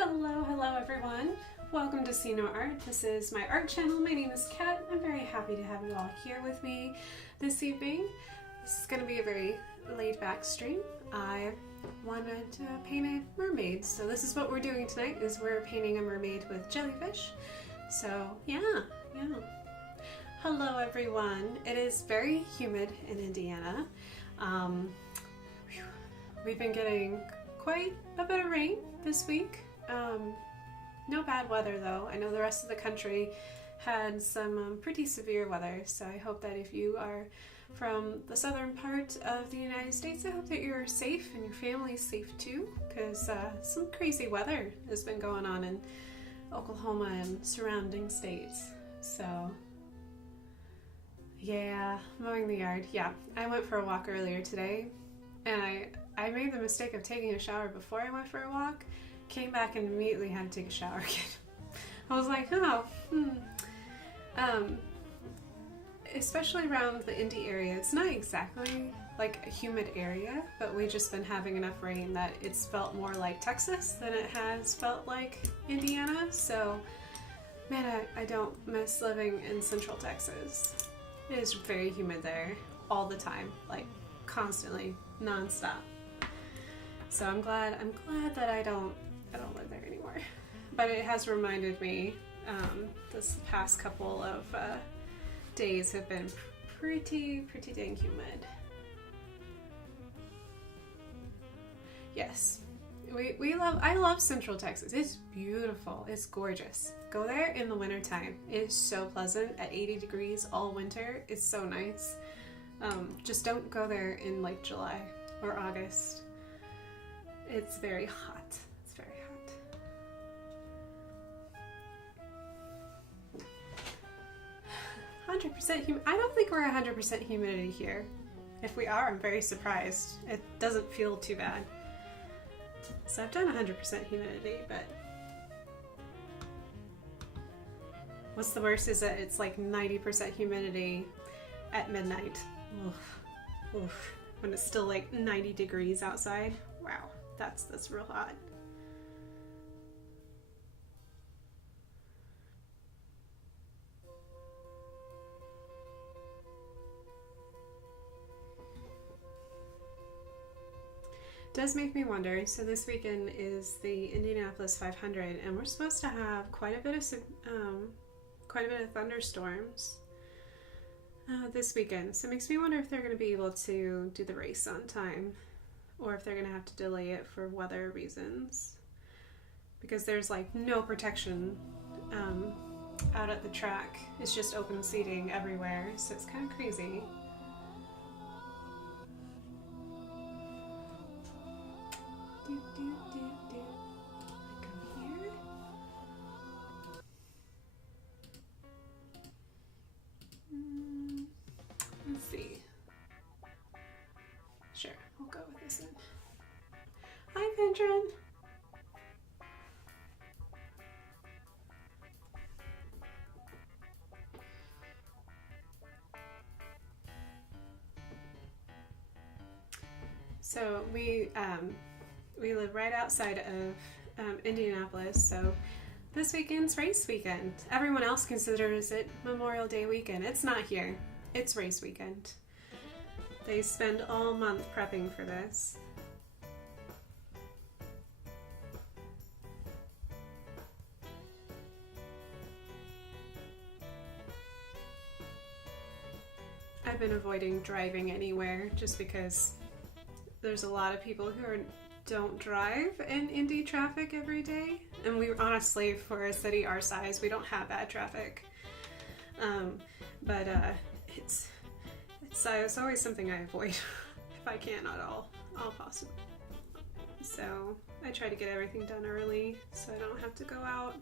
Hello everyone. Welcome to See No Art. This is my art channel. My name is Kat. I'm very happy to have you all here with me this evening. This is going to be a very laid back stream. I wanted to paint a mermaid, so this is what we're doing tonight, is we're painting a mermaid with jellyfish. So yeah. Hello everyone. It is very humid in Indiana. We've been getting quite a bit of rain this week. No bad weather though. I know the rest of the country had some pretty severe weather, so I hope that if you are from the southern part of the United States, I hope that you're safe and your family's safe too, because some crazy weather has been going on in Oklahoma and surrounding states. So yeah, mowing the yard. Yeah, I went for a walk earlier today, and I made the mistake of taking a shower before I went for a walk, came back and immediately had to take a shower again. I was like, especially around the Indy area, it's not exactly like a humid area, but we've just been having enough rain that it's felt more like Texas than it has felt like Indiana. So man, I don't miss living in Central Texas. It is very humid there all the time, like constantly, non-stop. So I'm glad that I don't live there anymore. But it has reminded me, this past couple of days have been pretty dang humid. Yes, I love Central Texas. It's beautiful. It's gorgeous. Go there in the wintertime. It is so pleasant at 80 degrees all winter. It's so nice. Just don't go there in like July or August. It's very hot. It's very hot. 100% humid. I don't think we're 100% humidity here. If we are, I'm very surprised. It doesn't feel too bad. So I've done 100% humidity, but what's the worst is that it's like 90% humidity at midnight. Oof. When it's still like 90 degrees outside. Wow, that's real hot. Does make me wonder. So this weekend is the Indianapolis 500, and we're supposed to have quite a bit of thunderstorms this weekend. So it makes me wonder if they're going to be able to do the race on time, or if they're going to have to delay it for weather reasons, because there's like no protection out at the track. It's just open seating everywhere, so it's kind of crazy. Let's see. Sure, we'll go with this one. Hi, Vendron. So we live right outside of Indianapolis, so this weekend's race weekend. Everyone else considers it Memorial Day weekend. It's not here. It's race weekend. They spend all month prepping for this. I've been avoiding driving anywhere just because there's a lot of people who don't drive in Indy traffic every day. And we honestly, for a city our size, we don't have bad traffic. But it's always something I avoid if I can at all possible. So I try to get everything done early so I don't have to go out.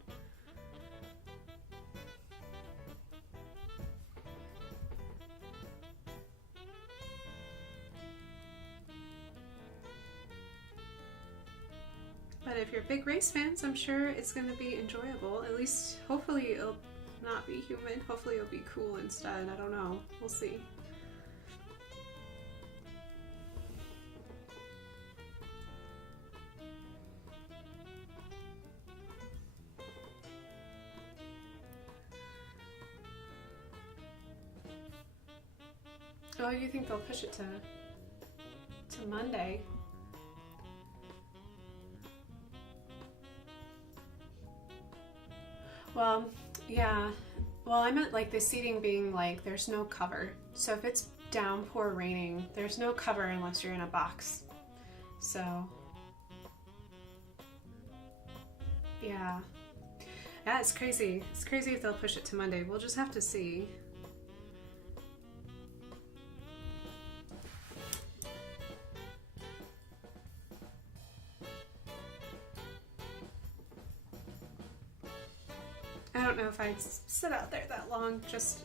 But if you're big race fans, I'm sure it's going to be enjoyable. At least, hopefully it'll not be humid. Hopefully it'll be cool instead. I don't know. We'll see. Oh, you think they'll push it to Monday? Well, yeah. Well, I meant like the seating being like there's no cover. So if it's downpour raining, there's no cover unless you're in a box. So, yeah. Yeah, it's crazy. It's crazy if they'll push it to Monday. We'll just have to see. I don't know if I'd sit out there that long, just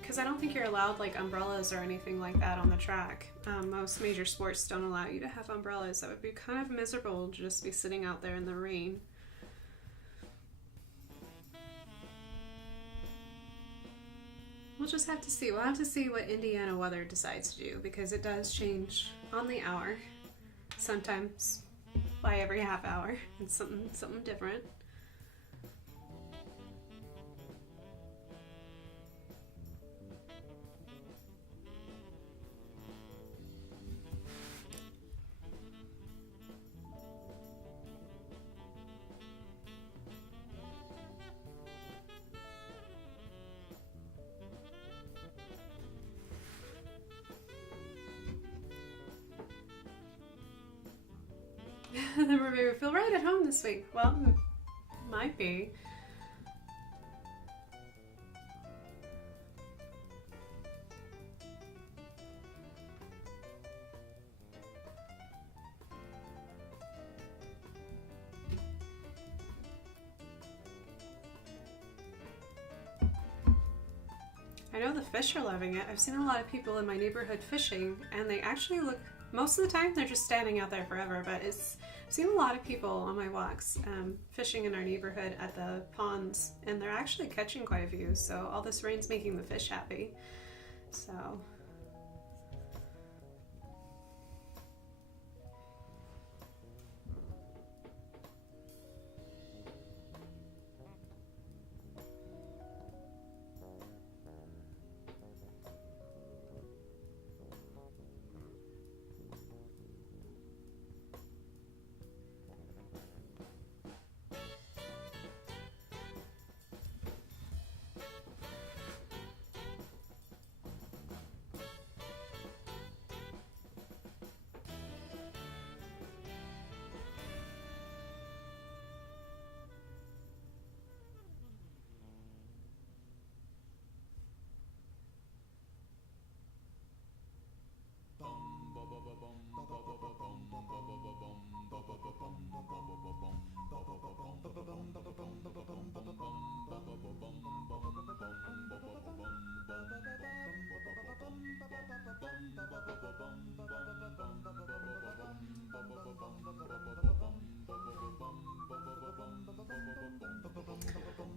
because I don't think you're allowed like umbrellas or anything like that on the track. Most major sports don't allow you to have umbrellas. That would be kind of miserable to just be sitting out there in the rain. We'll just have to see. We'll have to see what Indiana weather decides to do, because it does change on the hour. Sometimes by every half hour. It's something different. The mermaid would feel right at home this week. Well, might be. I know the fish are loving it. I've seen a lot of people in my neighborhood fishing, and they actually look, most of the time they're just standing out there forever, but I've seen a lot of people on my walks fishing in our neighborhood at the ponds, and they're actually catching quite a few, so all this rain's making the fish happy. So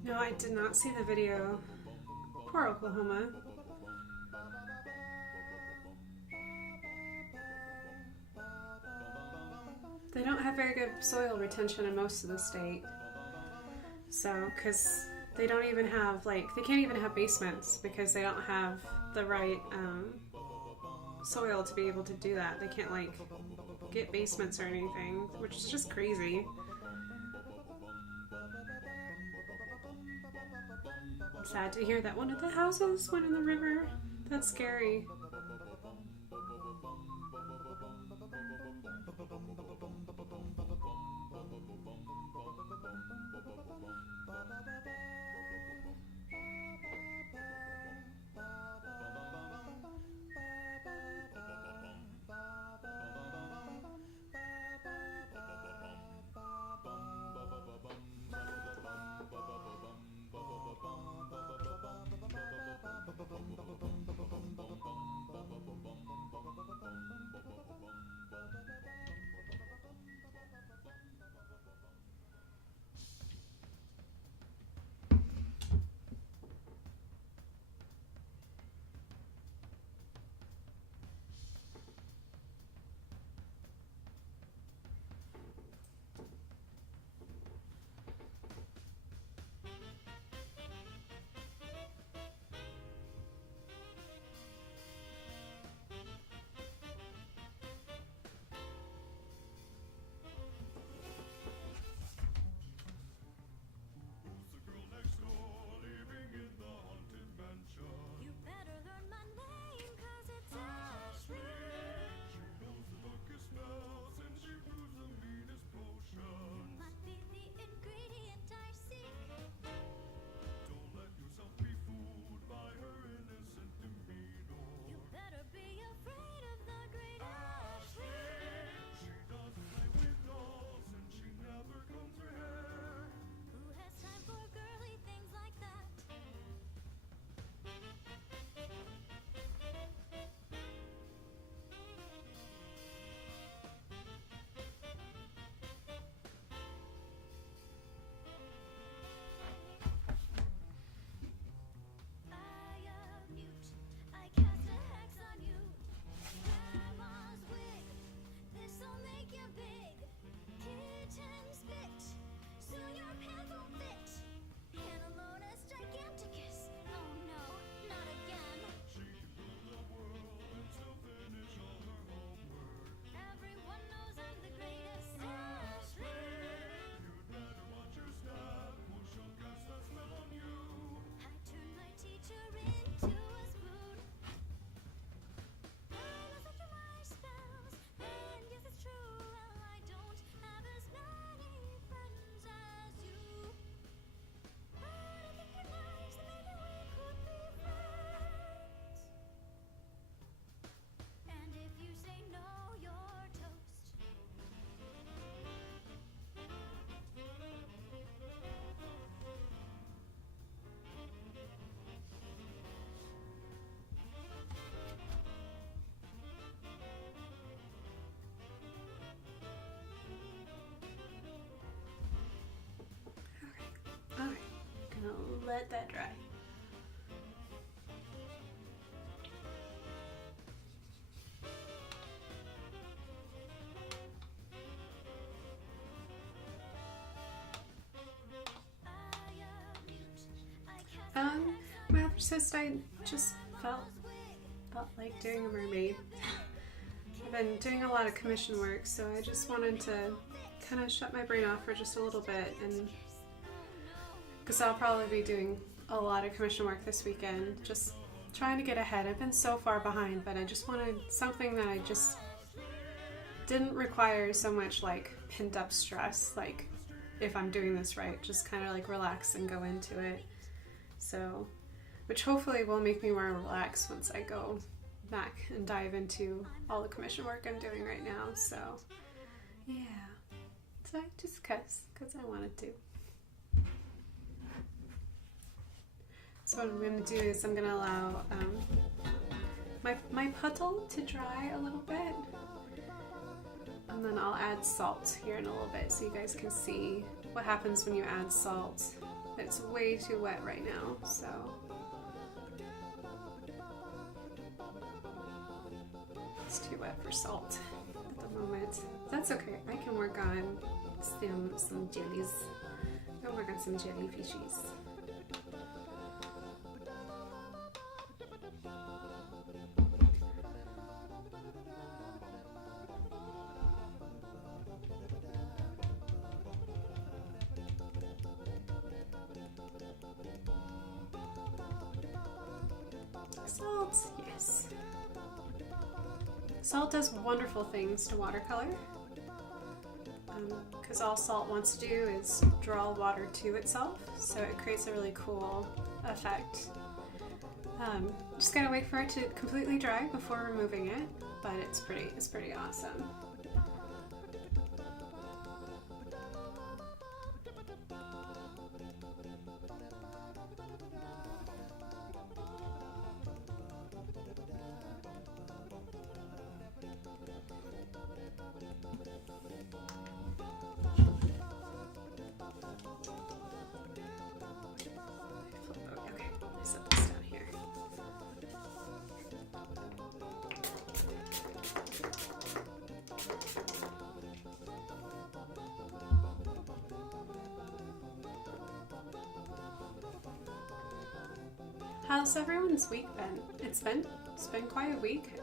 no, I did not see the video. Poor Oklahoma. They don't have very good soil retention in most of the state. So, because they don't even have, like, they can't even have basements because they don't have the right soil to be able to do that. They can't, like, get basements or anything, which is just crazy. Sad to hear that one of the houses went in the river. That's scary. let that dry. My other sister, I just felt like doing a mermaid. I've been doing a lot of commission work, so I just wanted to kind of shut my brain off for just a little bit, and because I'll probably be doing a lot of commission work this weekend, just trying to get ahead. I've been so far behind, but I just wanted something that I just didn't require so much like pent up stress, like if I'm doing this right, just kind of like relax and go into it. So, which hopefully will make me more relaxed once I go back and dive into all the commission work I'm doing right now. So yeah, so I just because I wanted to. So what I'm going to do is I'm going to allow my puddle to dry a little bit, and then I'll add salt here in a little bit so you guys can see what happens when you add salt. It's way too wet right now, so it's too wet for salt at the moment. That's okay. I can work on some jellies. I can work on some jellyfishies. Salt, yes. Salt does wonderful things to watercolor, because all salt wants to do is draw water to itself, so it creates a really cool effect. Just gotta wait for it to completely dry before removing it, but it's pretty awesome. How's everyone's week been? It's been quite a week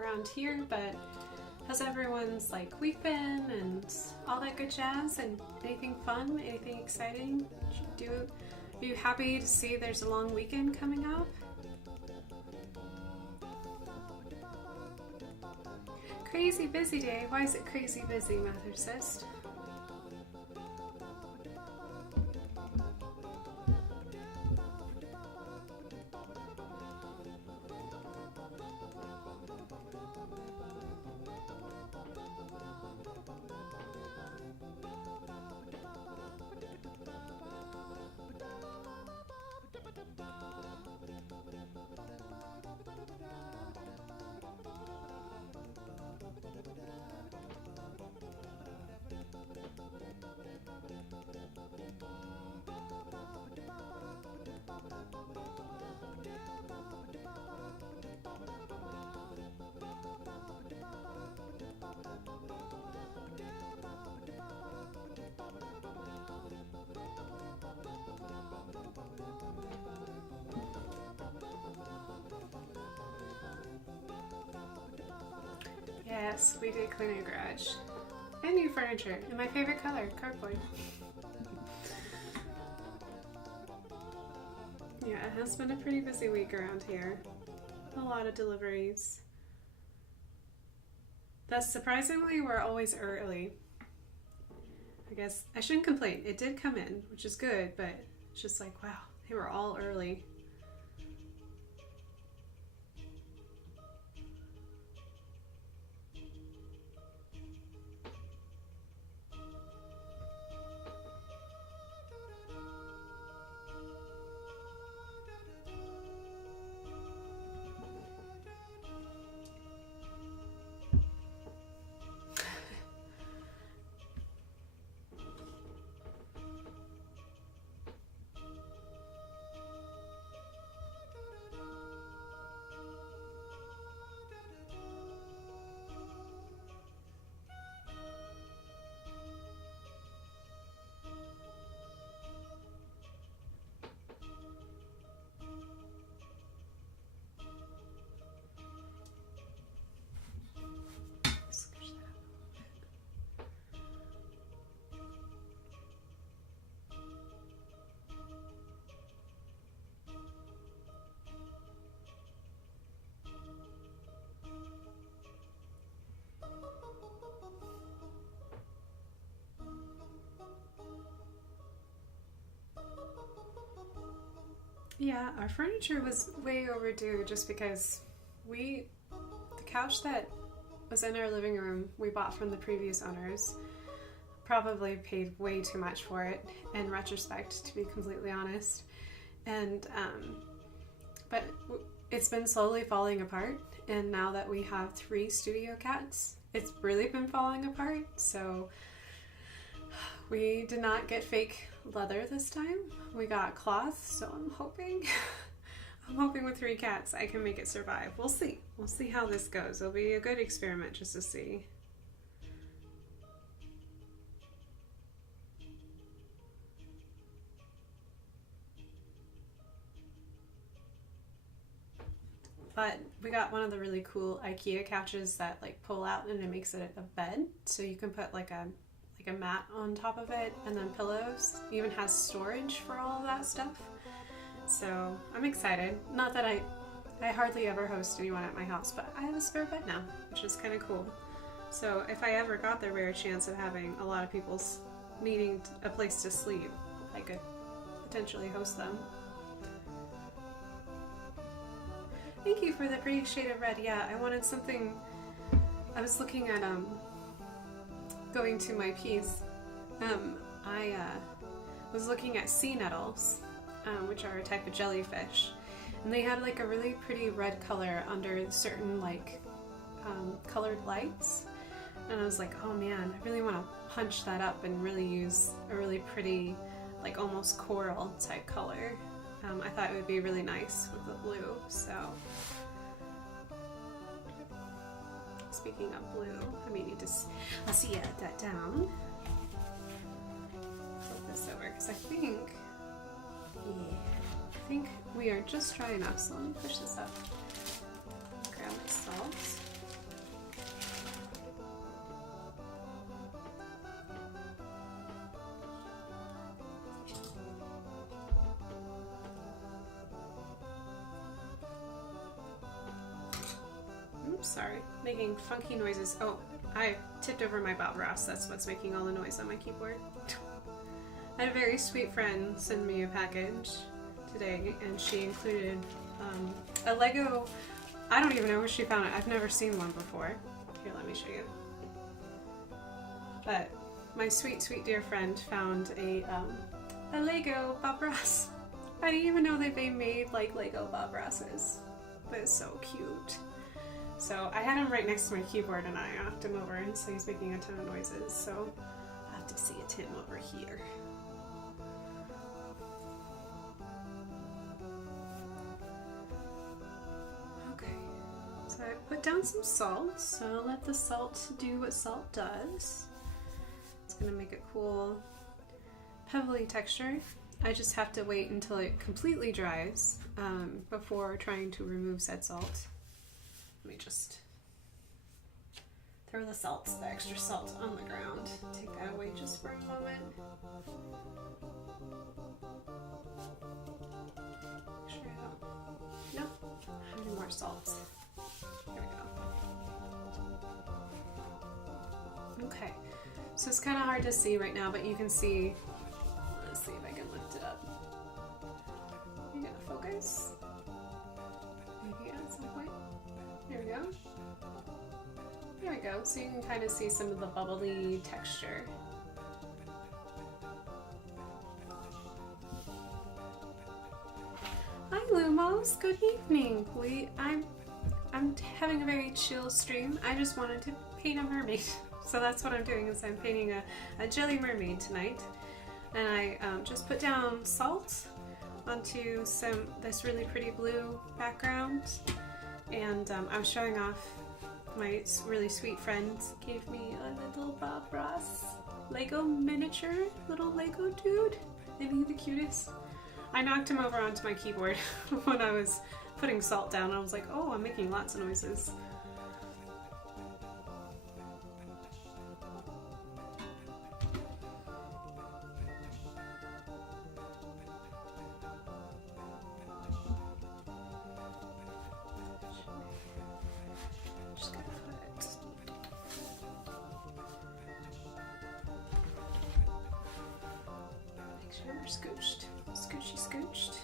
around here, but how's everyone's like week been and all that good jazz? And anything fun? Anything exciting? Are you happy to see there's a long weekend coming up? Crazy busy day. Why is it crazy busy, Methodist? Yes, we did clean our garage. And new furniture. And my favorite color, cardboard. Yeah, it has been a pretty busy week around here. A lot of deliveries. Thus, surprisingly, we're always early. I guess I shouldn't complain. It did come in, which is good, but it's just like, wow, they were all early. Yeah, our furniture was way overdue just because the couch that was in our living room we bought from the previous owners, probably paid way too much for it in retrospect, to be completely honest. And but it's been slowly falling apart, and now that we have 3 studio cats, it's really been falling apart. So we did not get fake leather this time. We got cloth, so I'm hoping with 3 cats I can make it survive. We'll see. We'll see how this goes. It'll be a good experiment just to see. But we got one of the really cool IKEA couches that like pull out and it makes it a bed. So you can put like a mat on top of it, and then pillows. It even has storage for all of that stuff. So I'm excited. Not that I hardly ever host anyone at my house, but I have a spare bed now, which is kind of cool. So if I ever got the rare chance of having a lot of people needing a place to sleep, I could potentially host them. Thank you for the pretty shade of red. Yeah, I wanted something. I was looking at going to my piece. I was looking at sea nettles, which are a type of jellyfish, and they had like a really pretty red color under certain like colored lights, and I was like, oh man, I really want to punch that up and really use a really pretty like almost coral type color. I thought it would be really nice with the blue. So speaking of blue, I may need to I'll see that down. Flip this over because I think we are just dry enough, so let me push this up. Grab my salt. Oops, sorry, making funky noises. Oh, I tipped over my Bob Ross. That's what's making all the noise on my keyboard. I had a very sweet friend send me a package today, and she included a Lego. I don't even know where she found it. I've never seen one before. Here, let me show you. But my sweet, sweet dear friend found a Lego Bob Ross. I didn't even know that they made like Lego Bob Rosses. But it's so cute. So I had him right next to my keyboard, and I knocked him over, and so he's making a ton of noises. So I have to see it's him over here. Okay, so I put down some salt, so I'll let the salt do what salt does. It's gonna make a cool pebbly texture. I just have to wait until it completely dries before trying to remove said salt. Let me just throw the extra salt on the ground. Take that away just for a moment. Make sure I don't. Nope. I need more salt. There we go. Okay. So it's kind of hard to see right now, but you can see. Let's see if I can lift it up. Are you gonna focus? Maybe at some point. There we go. There we go. So you can kind of see some of the bubbly texture. Hi Lumos, good evening. I'm having a very chill stream. I just wanted to paint a mermaid. So that's what I'm doing, is I'm painting a jelly mermaid tonight. And I just put down salt onto this really pretty blue background. And I was showing off, my really sweet friend gave me a little Bob Ross Lego miniature, little Lego dude. Isn't he the cutest? I knocked him over onto my keyboard when I was putting salt down. I was like, oh, I'm making lots of noises. Scooched. Scoochy scooched.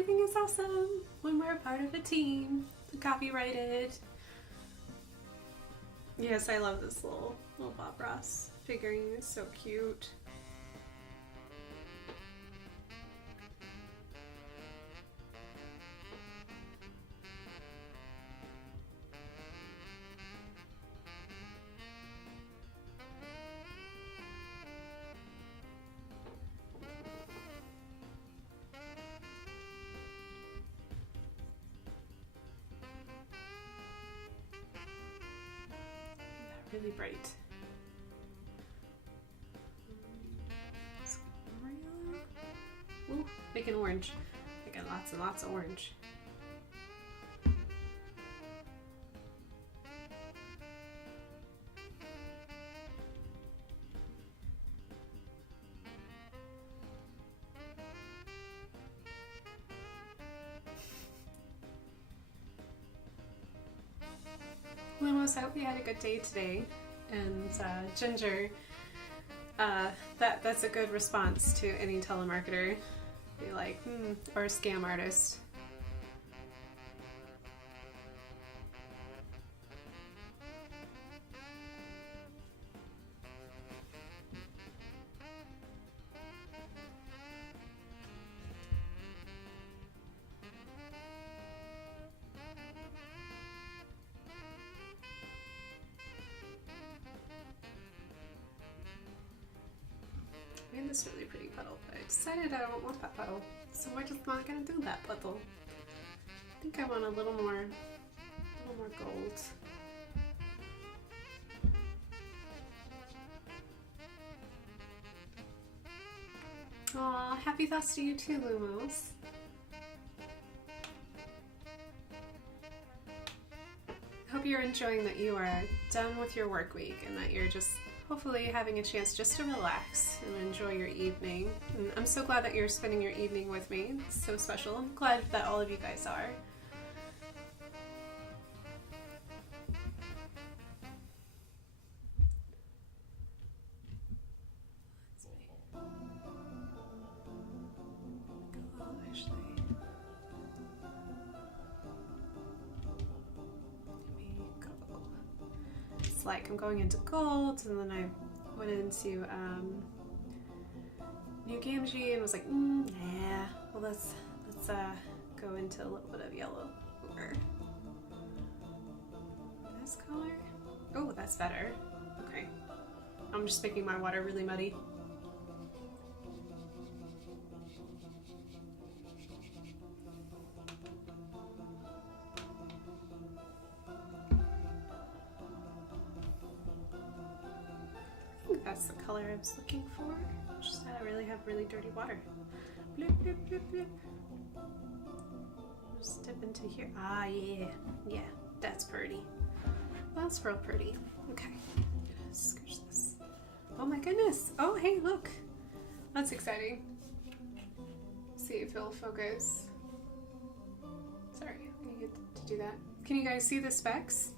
everything is awesome when we're a part of a team. Copyrighted. Yes, I love this little Bob Ross figurine. It's so cute. Really bright. Ooh, making orange. Making lots and lots of orange. Lumos, I hope you had a good day today. And Ginger, that's a good response to any telemarketer. Be like, or a scam artist. I made this really pretty puddle, but I decided I don't want that puddle, so we're just not gonna do that puddle. I think I want a little more gold. Aw, happy thoughts to you too, Lumos. I hope you're enjoying that you are done with your work week and that you're just hopefully having a chance just to relax and enjoy your evening. And I'm so glad that you're spending your evening with me. It's so special. I'm glad that all of you guys are. Like I'm going into gold, and then I went into New Gamgee and was like, nah. Well, let's go into a little bit of yellow over this color. Oh, that's better. Okay, I'm just making my water really muddy. That's the color I was looking for. Just that I really have really dirty water. Bloop, bloop, bloop, bloop. Just dip into here. Ah, yeah. Yeah, that's pretty. That's real pretty. Okay. I'm gonna scooch this. Oh my goodness. Oh, hey, look. That's exciting. See if it'll focus. Sorry, I get to do that. Can you guys see the specks?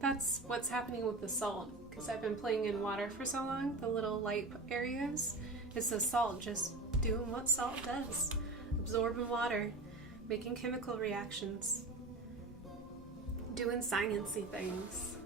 That's what's happening with the salt. Because I've been playing in water for so long, the little light areas, it's the salt just doing what salt does. Absorbing water, making chemical reactions, doing sciencey things.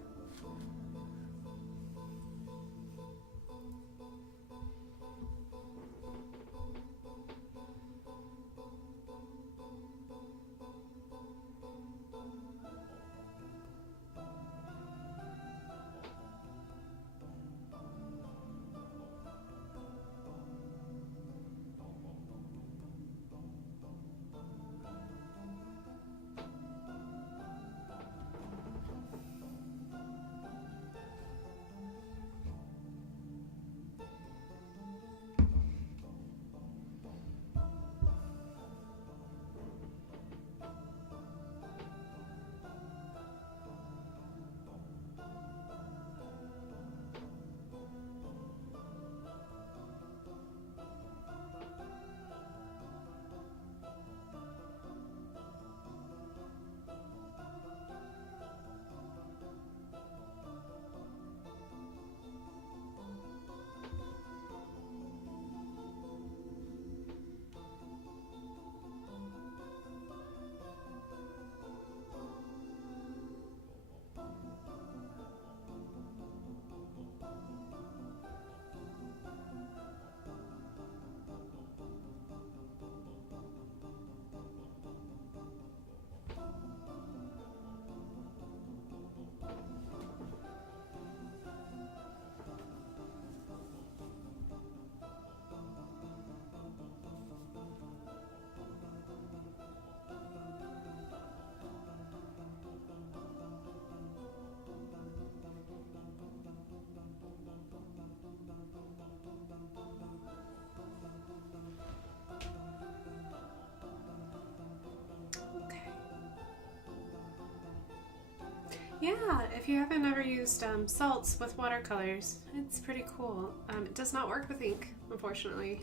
Yeah, if you haven't ever used salts with watercolors, it's pretty cool. It does not work with ink, unfortunately.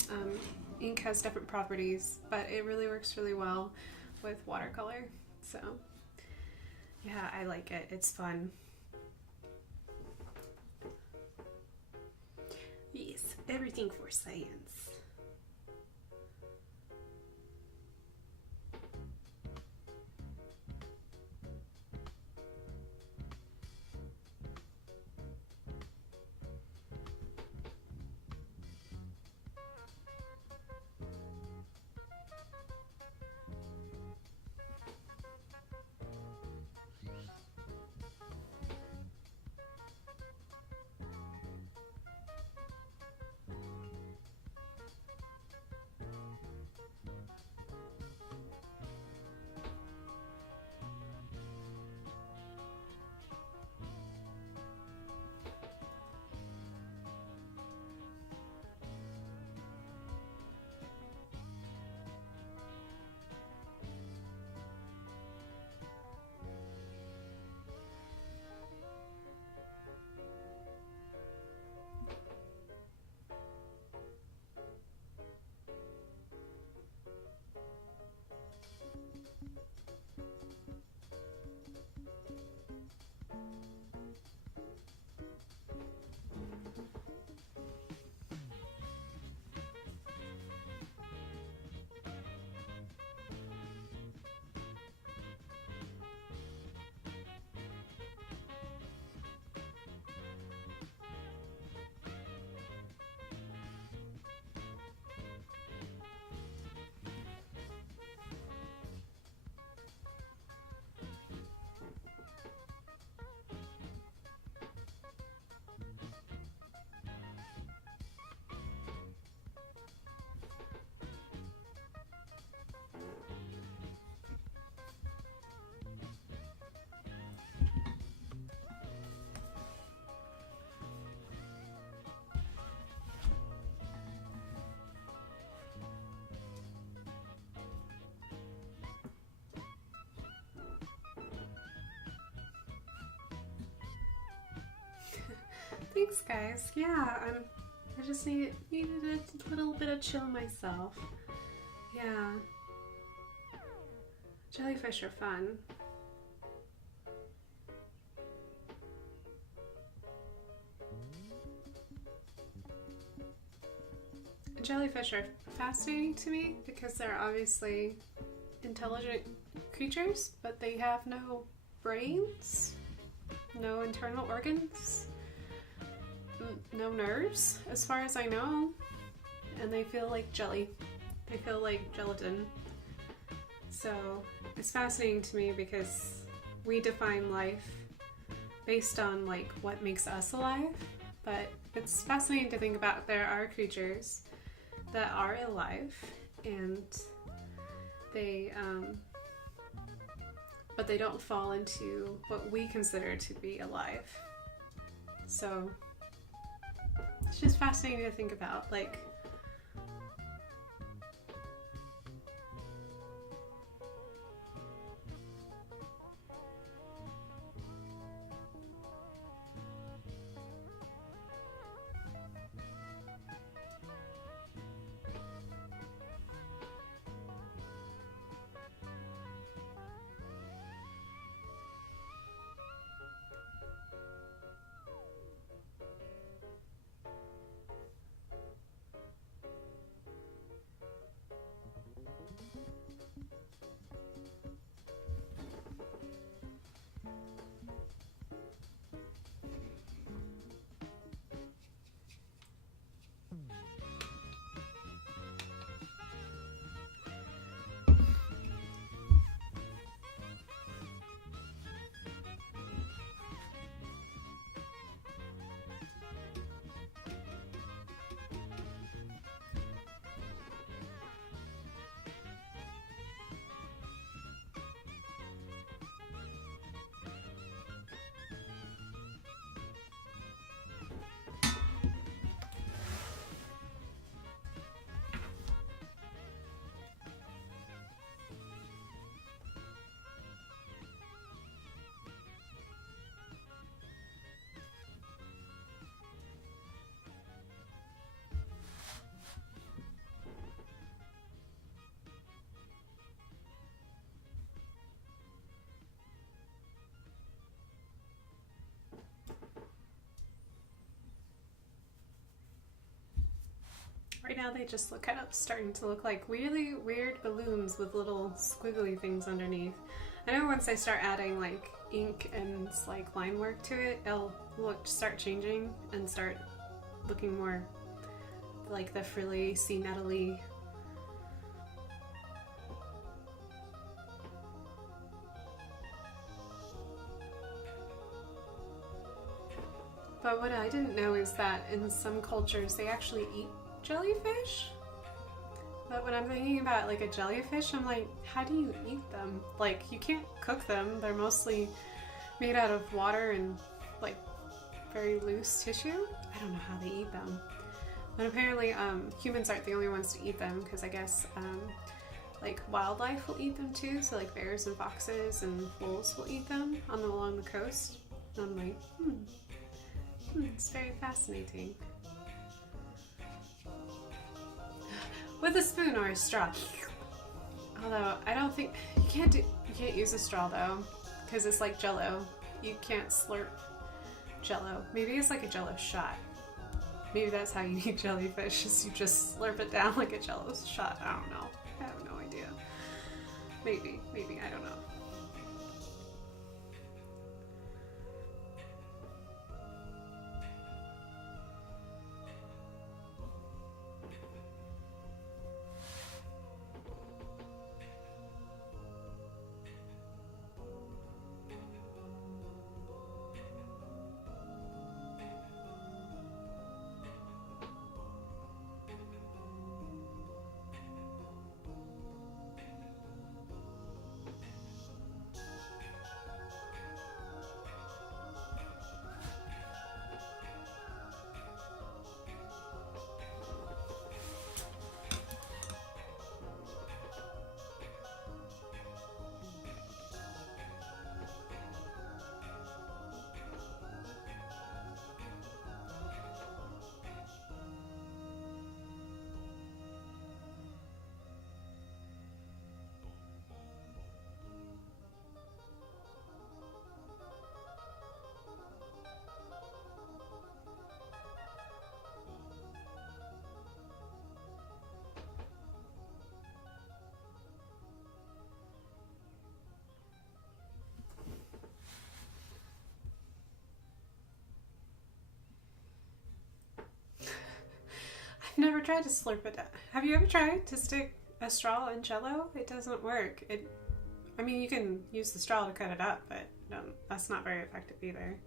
Ink has different properties, but it really works really well with watercolor. So, yeah, I like it. It's fun. Yes, everything for science. Thanks, guys. Yeah, I just needed a little bit of chill myself. Yeah. Jellyfish are fun. Jellyfish are fascinating to me because they're obviously intelligent creatures, but they have no brains, no internal organs, no nerves, as far as I know, and they feel like jelly. They feel like gelatin. So it's fascinating to me because we define life based on like what makes us alive, but it's fascinating to think about there are creatures that are alive and they but they don't fall into what we consider to be alive. So it's just fascinating to think about, like, now they just look kind of starting to look like really weird balloons with little squiggly things underneath. I know once I start adding like ink and like line work to it, it'll start changing and start looking more like the frilly, sea nettle-y. But what I didn't know is that in some cultures they actually eat jellyfish. But when I'm thinking about like a jellyfish, I'm like, how do you eat them? Like, you can't cook them. They're mostly made out of water and like very loose tissue. I don't know how they eat them. But apparently humans aren't the only ones to eat them, because I guess like wildlife will eat them too. So like bears and foxes and wolves will eat them along the coast. And I'm like, it's very fascinating. With a spoon or a straw. Although I don't think you can't use a straw though, because it's like Jello. You can't slurp Jello. Maybe it's like a Jello shot. Maybe that's how you eat jellyfish, is you just slurp it down like a Jello shot. I don't know. I have no idea. Maybe, I don't know. I've never tried to slurp it down. Have you ever tried to stick a straw in Jello? It doesn't work. I mean, you can use the straw to cut it up, but that's not very effective either.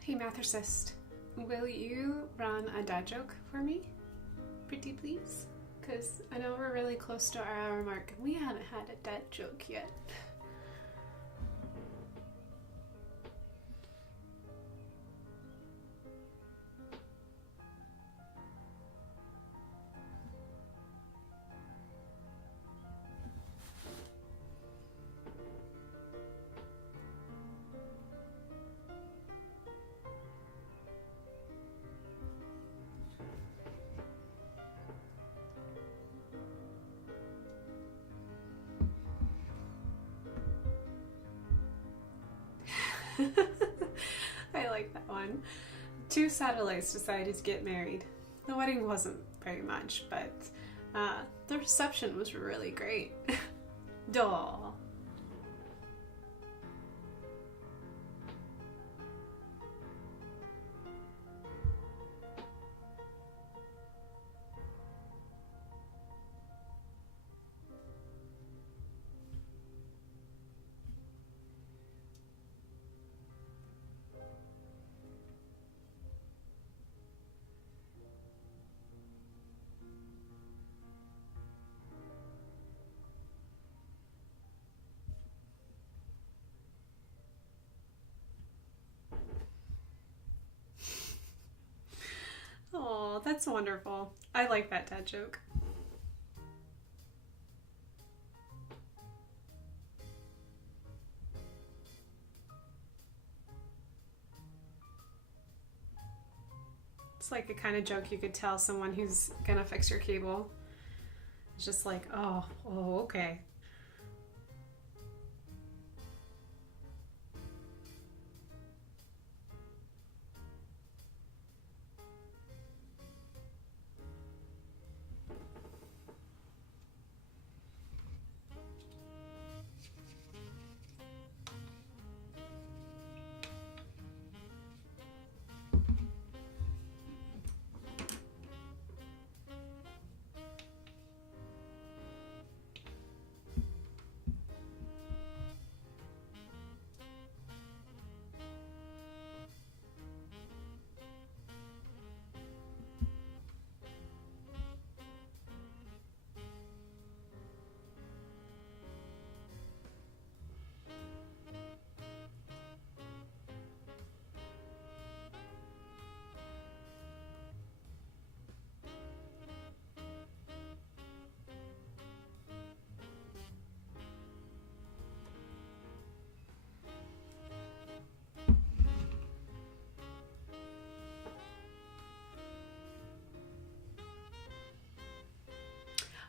Hey Mathercist, will you run a dad joke for me? Pretty please? because I know we're really close to our hour mark and we haven't had a dad joke yet. I like that one. Two satellites decided to get married. The wedding wasn't very much, but the reception was really great. Doll. Oh, that's wonderful. I like that dad joke. It's like a kind of joke you could tell someone who's gonna fix your cable. It's just like, oh, okay.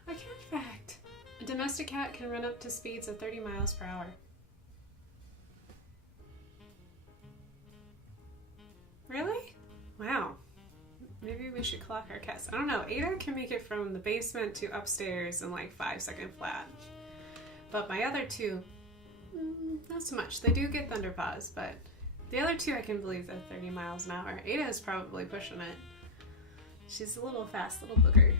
A cat fact. A domestic cat can run up to speeds of 30 miles per hour. Really? Wow. Maybe we should clock our cats. I don't know. Ada can make it from the basement to upstairs in like 5-second flat. But my other two, not so much. They do get thunder paws, but the other two I can believe they're 30 miles an hour. Ada is probably pushing it. She's a little fast little booger.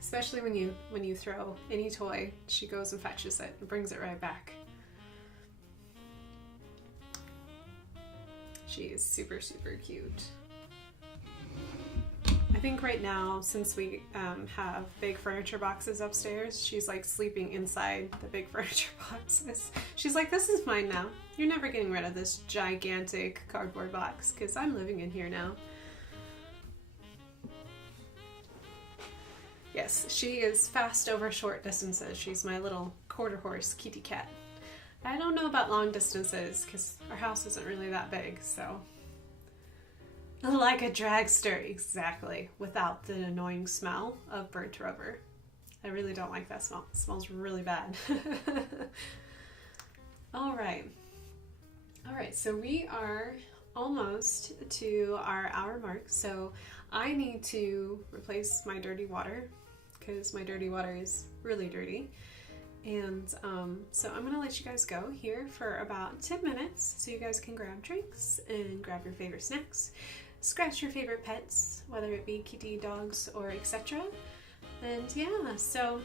Especially when you throw any toy, she goes and fetches it and brings it right back. She is super, super cute. I think right now, since we have big furniture boxes upstairs, she's like sleeping inside the big furniture boxes. She's like, this is mine now. You're never getting rid of this gigantic cardboard box because I'm living in here now. Yes, she is fast over short distances. She's my little quarter horse kitty cat. I don't know about long distances because our house isn't really that big, so. Like a dragster, exactly, without the annoying smell of burnt rubber. I really don't like that smell. It smells really bad. All right, so we are almost to our hour mark, so I need to replace my dirty water because my dirty water is really dirty. And so I'm gonna let you guys go here for about 10 minutes so you guys can grab drinks and grab your favorite snacks, scratch your favorite pets, whether it be kitty, dogs, or etc. And yeah, so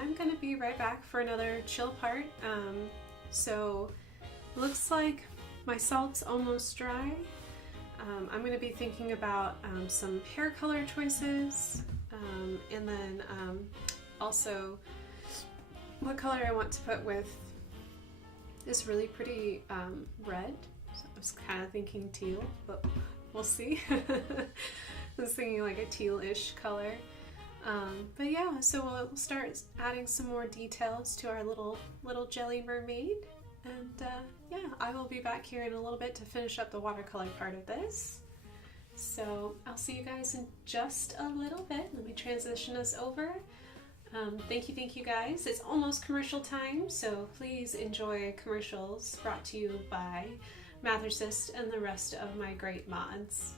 I'm gonna be right back for another chill part. So looks like my salt's almost dry. I'm gonna be thinking about some hair color choices. And then also what color I want to put with this really pretty red. So I was kind of thinking teal, but we'll see. I was thinking like a teal-ish color. But yeah, so we'll start adding some more details to our little jelly mermaid. And yeah, I will be back here in a little bit to finish up the watercolor part of this. So I'll see you guys in just a little bit. Let me transition us over. Thank you guys. It's almost commercial time, so please enjoy commercials brought to you by Mathersist and the rest of my great mods.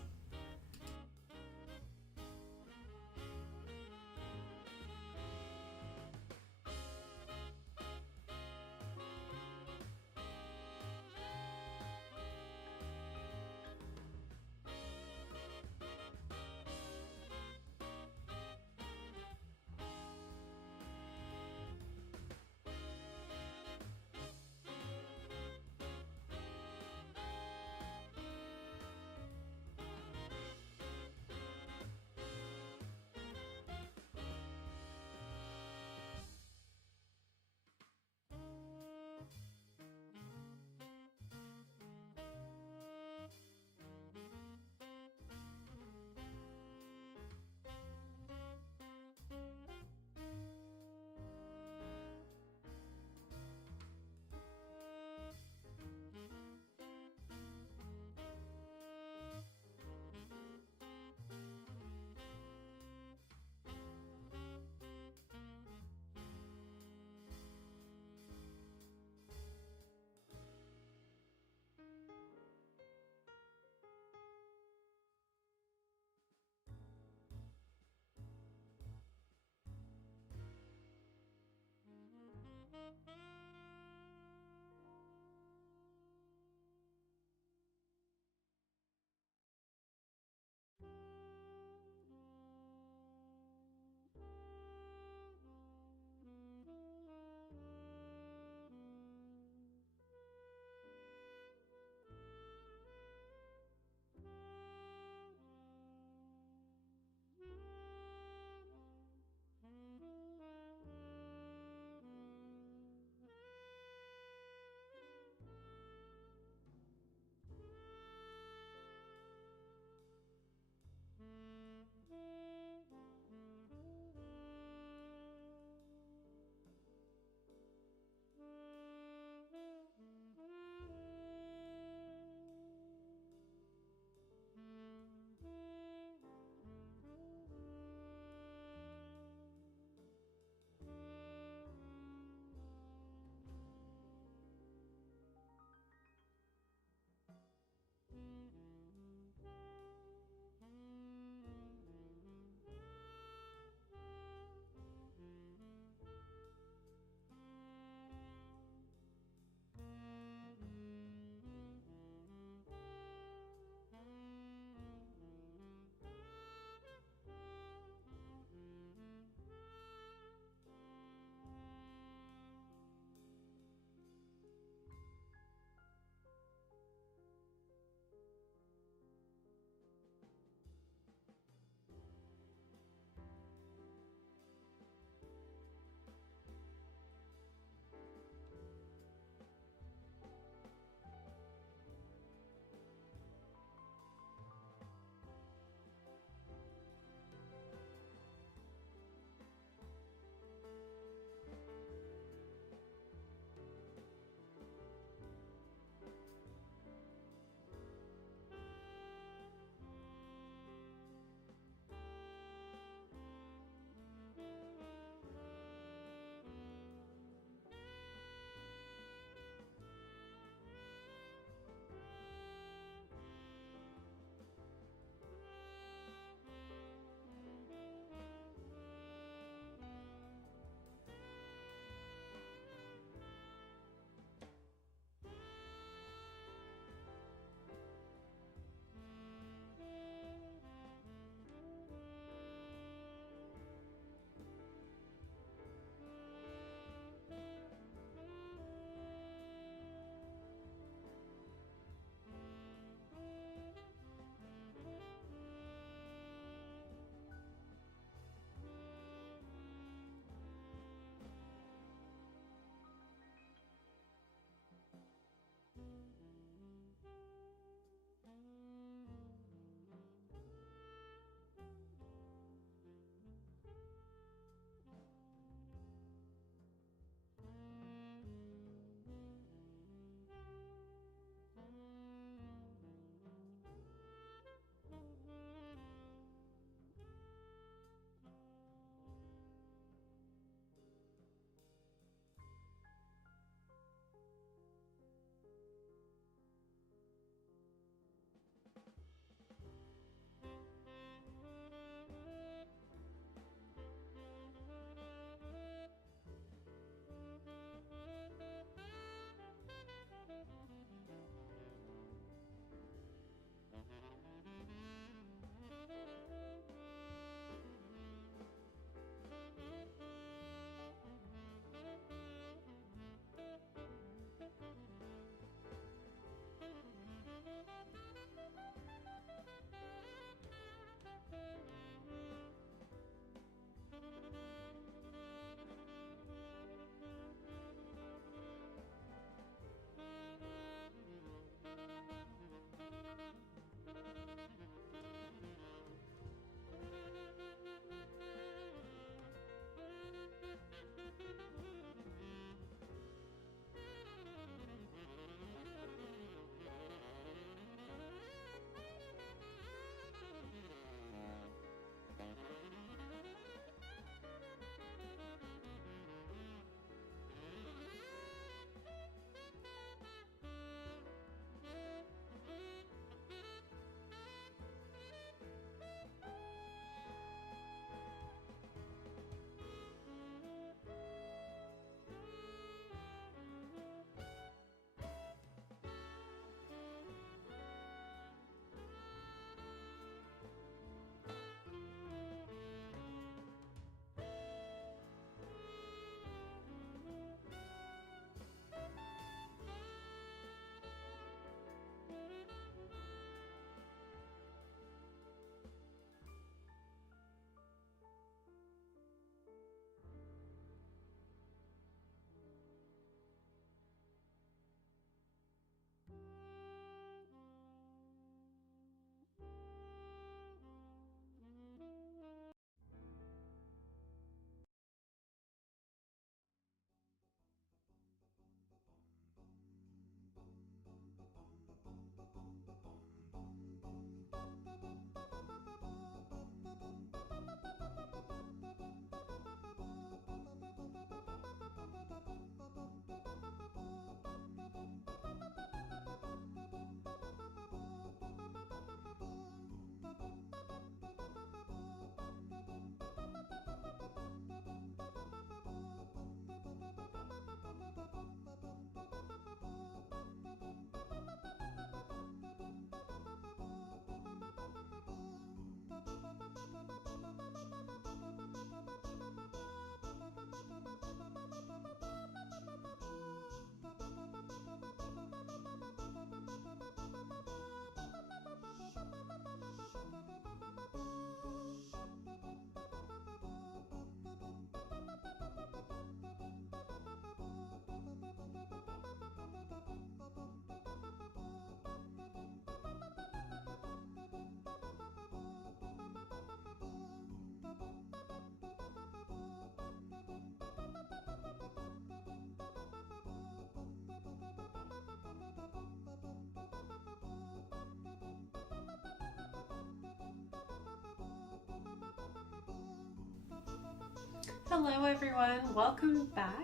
Hello everyone, welcome back.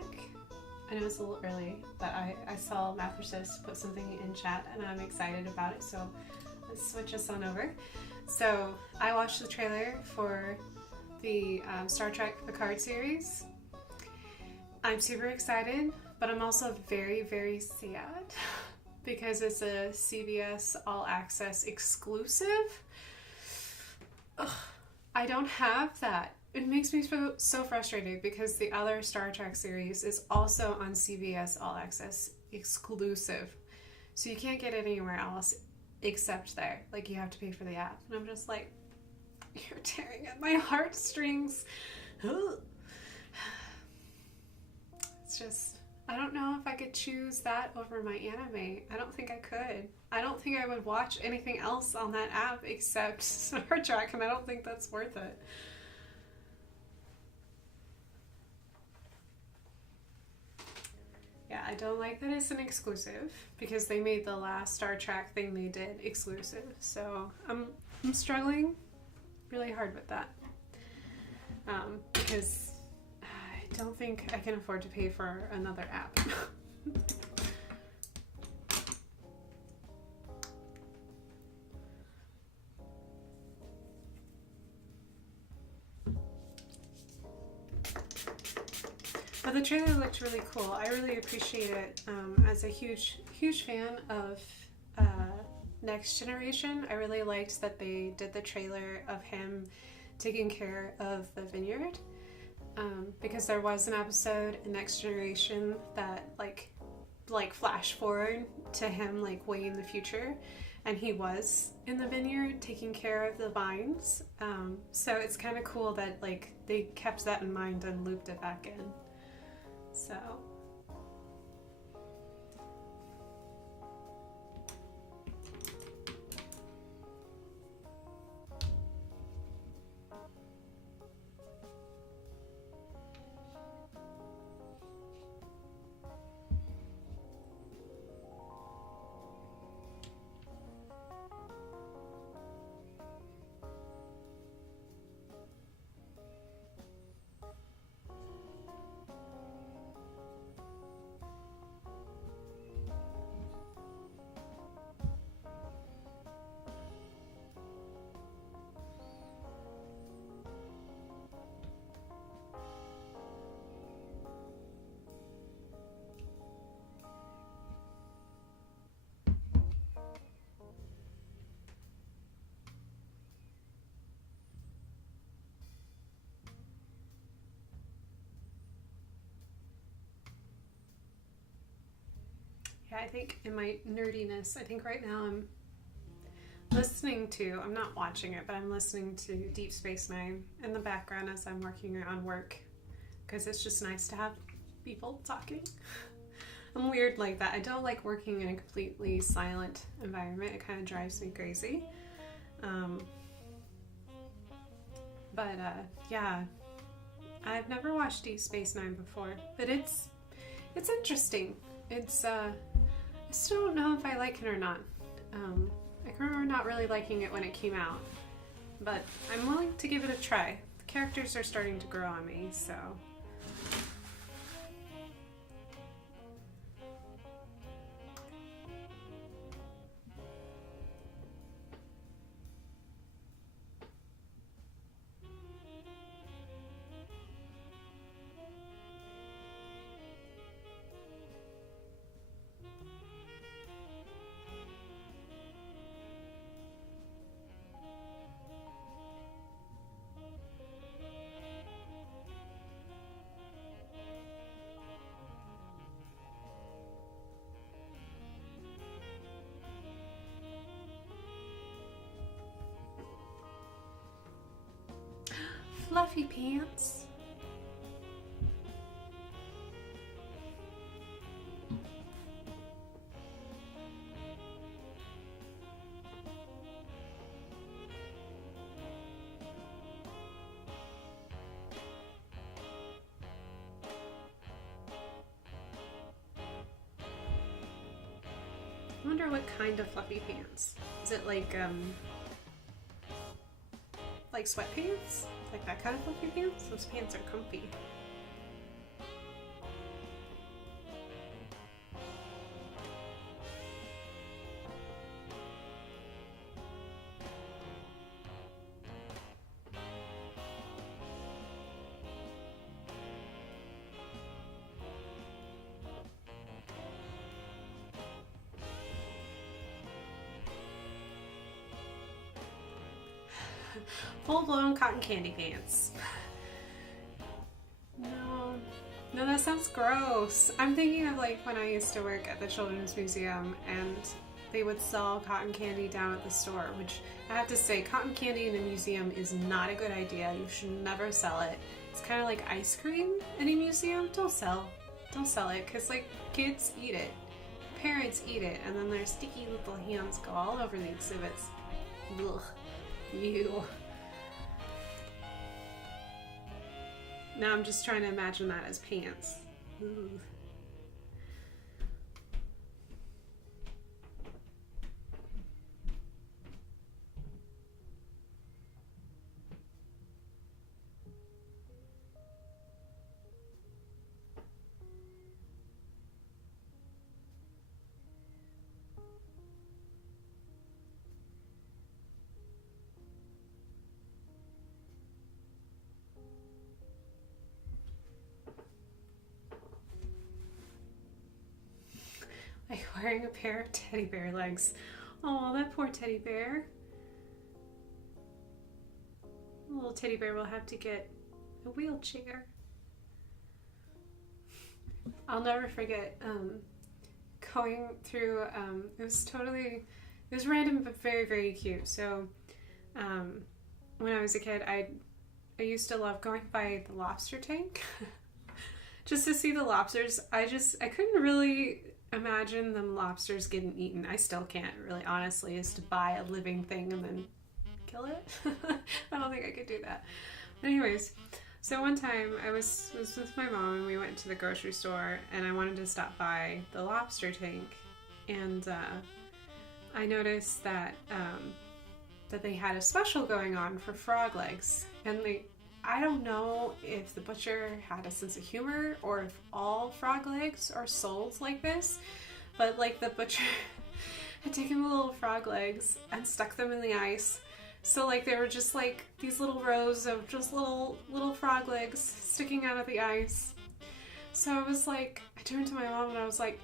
I know it's a little early, but I saw Mathresis put something in chat and I'm excited about it, so let's switch us on over. So I watched the trailer for the Star Trek Picard series. I'm super excited, but I'm also very, very sad because it's a CBS All Access exclusive. Ugh, I don't have that. It makes me feel so frustrated because the other Star Trek series is also on CBS All Access exclusive. So you can't get it anywhere else except there. Like, you have to pay for the app. And I'm just like, you're tearing at my heartstrings. It's just, I don't know if I could choose that over my anime. I don't think I could. I don't think I would watch anything else on that app except Star Trek, and I don't think that's worth it. Yeah, I don't like that it's an exclusive because they made the last Star Trek thing they did exclusive. So I'm struggling really hard with that because I don't think I can afford to pay for another app. But the trailer looked really cool. I really appreciate it. As a huge fan of Next Generation, I really liked that they did the trailer of him taking care of the vineyard. Because there was an episode in Next Generation that like flash forward to him like way in the future, and he was in the vineyard taking care of the vines. So it's kind of cool that like they kept that in mind and looped it back in. So yeah, I think in my nerdiness, I think right now I'm not watching it, but I'm listening to Deep Space Nine in the background as I'm working on work, because it's just nice to have people talking. I'm weird like that. I don't like working in a completely silent environment. It kind of drives me crazy. Yeah, I've never watched Deep Space Nine before, but it's interesting. It's I still don't know if I like it or not. I can remember not really liking it when it came out, but I'm willing to give it a try. The characters are starting to grow on me, so. Fluffy pants. I wonder what kind of fluffy pants. Is it like like sweatpants, like that kind of fluffy pants. Those pants are comfy. Full-blown cotton candy pants. No, that sounds gross. I'm thinking of like when I used to work at the Children's Museum and they would sell cotton candy down at the store, which I have to say, cotton candy in a museum is not a good idea. You should never sell it. It's kind of like ice cream in a museum. Don't sell it, because like kids eat it, parents eat it, and then their sticky little hands go all over the exhibits. Ugh. Ew. Now I'm just trying to imagine that as pants. Ooh. Like wearing a pair of teddy bear legs. Oh, that poor teddy bear. The little teddy bear will have to get a wheelchair. I'll never forget going through, it was random but very, very cute. So when I was a kid, I used to love going by the lobster tank just to see the lobsters. I couldn't really imagine them lobsters getting eaten. I still can't really, honestly, is to buy a living thing and then kill it. I don't think I could do that. Anyways, so one time I was with my mom and we went to the grocery store and I wanted to stop by the lobster tank, and I noticed that that they had a special going on for frog legs, and I don't know if the butcher had a sense of humor or if all frog legs are sold like this, but like the butcher had taken the little frog legs and stuck them in the ice. So like they were just like these little rows of just little frog legs sticking out of the ice. So I was like, I turned to my mom and I was like,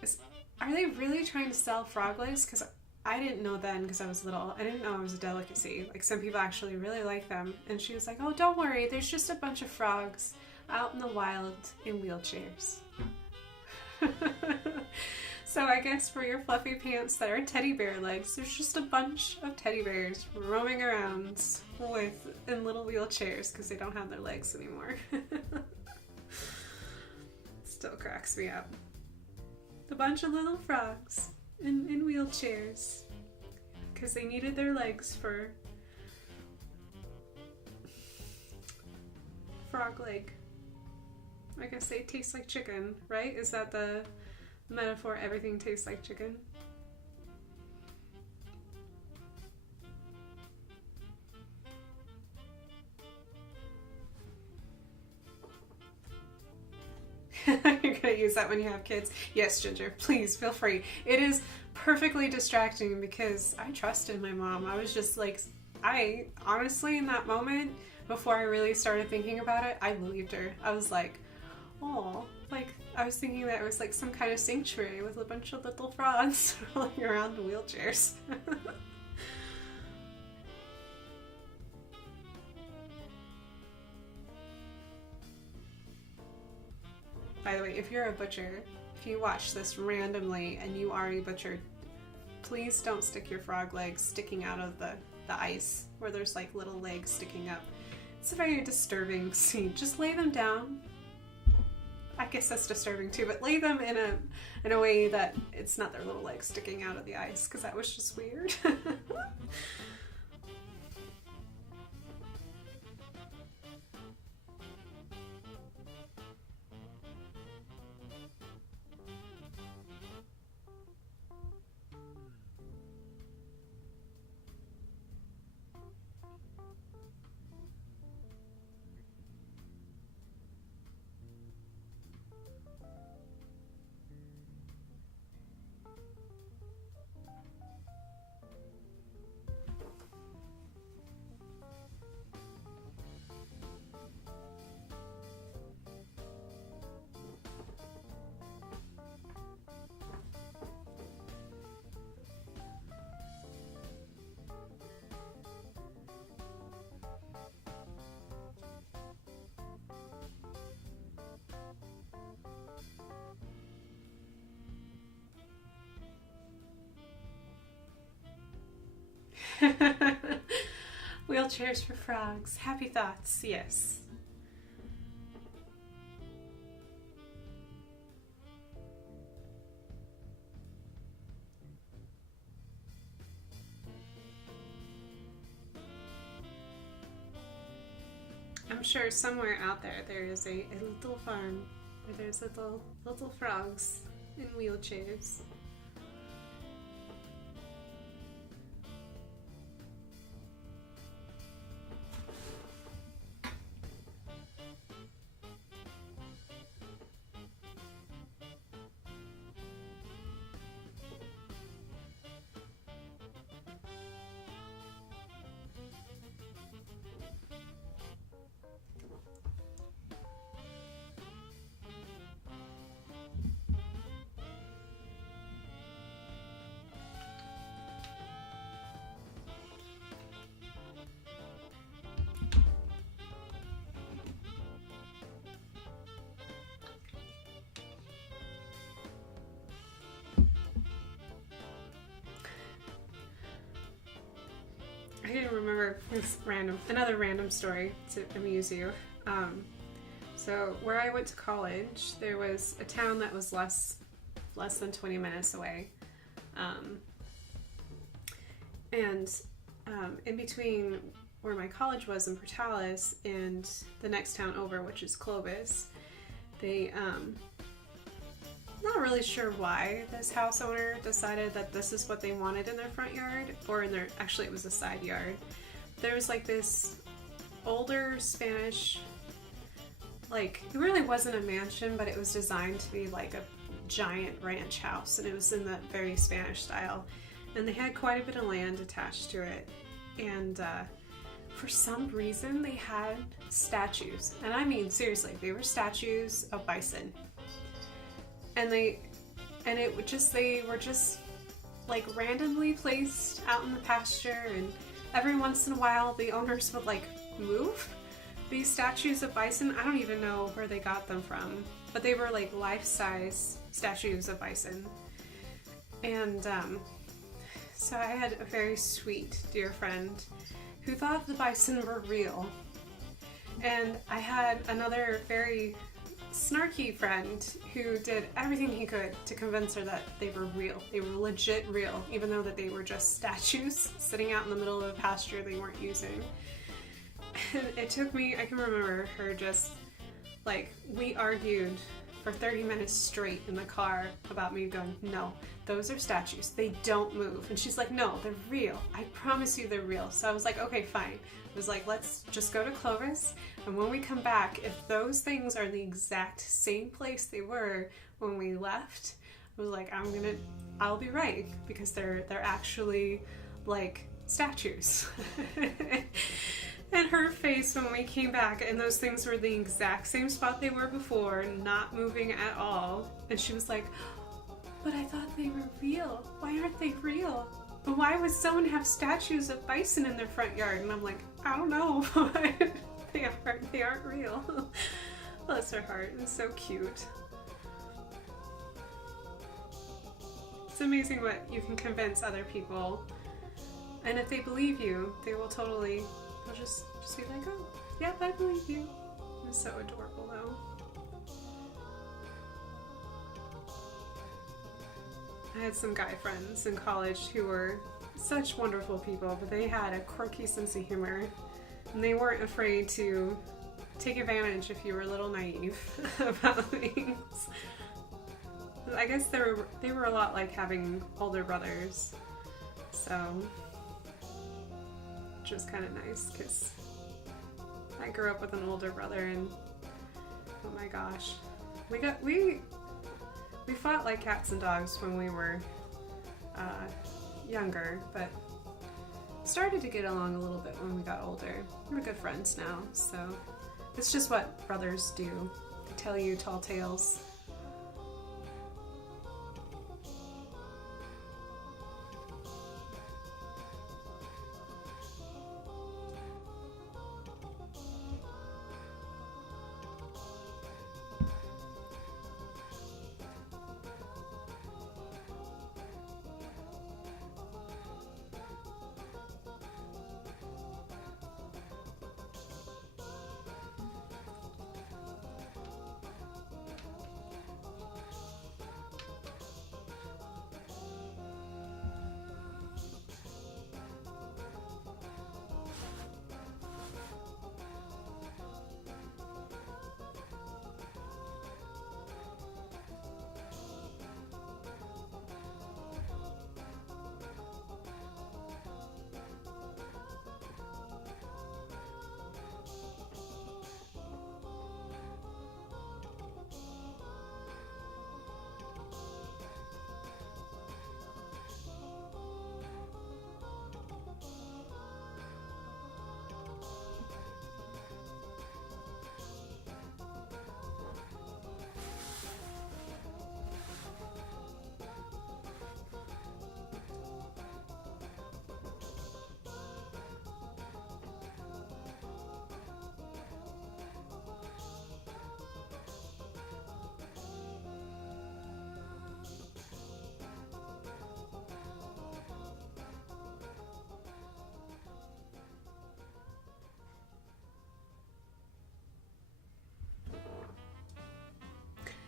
are they really trying to sell frog legs? Because I didn't know then, because I was little. I didn't know it was a delicacy. Like, some people actually really like them. And she was like, oh, don't worry. There's just a bunch of frogs out in the wild in wheelchairs. So I guess for your fluffy pants that are teddy bear legs, there's just a bunch of teddy bears roaming around in little wheelchairs because they don't have their legs anymore. Still cracks me up. A bunch of little frogs in wheelchairs because they needed their legs for frog leg. I guess they taste like chicken, right? Is that the metaphor? Everything tastes like chicken. You're gonna use that when you have kids? Yes, Ginger, please feel free. It is perfectly distracting because I trusted my mom. I was just like, I honestly, in that moment, before I really started thinking about it, I believed her. I was like, oh, like, I was thinking that it was like some kind of sanctuary with a bunch of little frogs rolling around in wheelchairs. By the way, if you're a butcher, if you watch this randomly and you are a butcher, please don't stick your frog legs sticking out of the ice where there's like little legs sticking up. It's a very disturbing scene. Just lay them down. I guess that's disturbing too, but lay them in a way that it's not their little legs sticking out of the ice, because that was just weird. Wheelchairs for frogs. Happy thoughts, yes. I'm sure somewhere out there is a little farm where there's little frogs in wheelchairs. I didn't remember this another random story to amuse you. So where I went to college, there was a town that was less than 20 minutes away. In between where my college was in Portales and the next town over, which is Clovis, they, not really sure why this house owner decided that this is what they wanted in their front yard, or actually it was a side yard. There was like this older Spanish, like, it really wasn't a mansion, but it was designed to be like a giant ranch house, and it was in that very Spanish style. And they had quite a bit of land attached to it. And for some reason they had statues. And I mean, seriously, they were statues of bison. And they were just like randomly placed out in the pasture, and every once in a while the owners would like move these statues of bison. I don't even know where they got them from, but they were like life-size statues of bison. And so I had a very sweet dear friend who thought the bison were real, and I had another very snarky friend who did everything he could to convince her that they were real. They were legit real, even though that they were just statues sitting out in the middle of a pasture they weren't using. And it took me, I can remember her just, like, we argued for 30 minutes straight in the car about me going, no, those are statues. They don't move. And she's like, no, they're real. I promise you they're real. So I was like, okay, fine. I was like, let's just go to Clovis, and when we come back, if those things are the exact same place they were when we left, I was like, I'll be right, because they're actually like statues. And her face when we came back, and those things were the exact same spot they were before, not moving at all. And she was like, but I thought they were real. Why aren't they real? Why would someone have statues of bison in their front yard? And I'm like, I don't know. They aren't real. Bless her heart. It's so cute. It's amazing what you can convince other people. And if they believe you, they will totally, they'll just be like, oh, yep, I believe you. It's so adorable though. I had some guy friends in college who were such wonderful people, but they had a quirky sense of humor, and they weren't afraid to take advantage if you were a little naive about things. I guess they were a lot like having older brothers, so which was kind of nice, because I grew up with an older brother, and oh my gosh, we fought like cats and dogs when we were younger, but started to get along a little bit when we got older. We're good friends now, so it's just what brothers do. They tell you tall tales.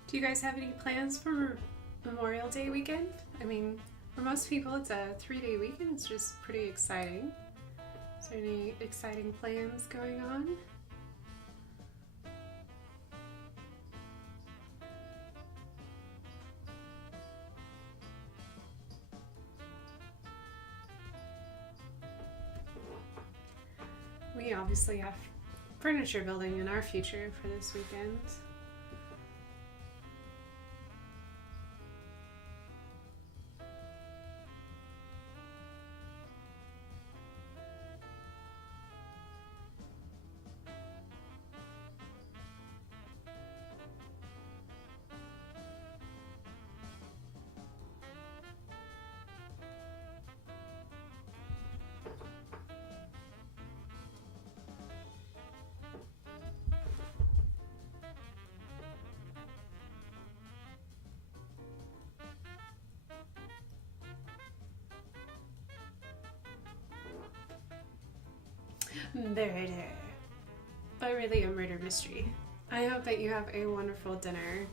Do you guys have any plans for Memorial Day weekend? I mean, for most people it's a 3-day weekend. It's just pretty exciting. Is there any exciting plans going on? We obviously have furniture building in our future for this weekend. Murder. But really a murder mystery. I hope that you have a wonderful dinner,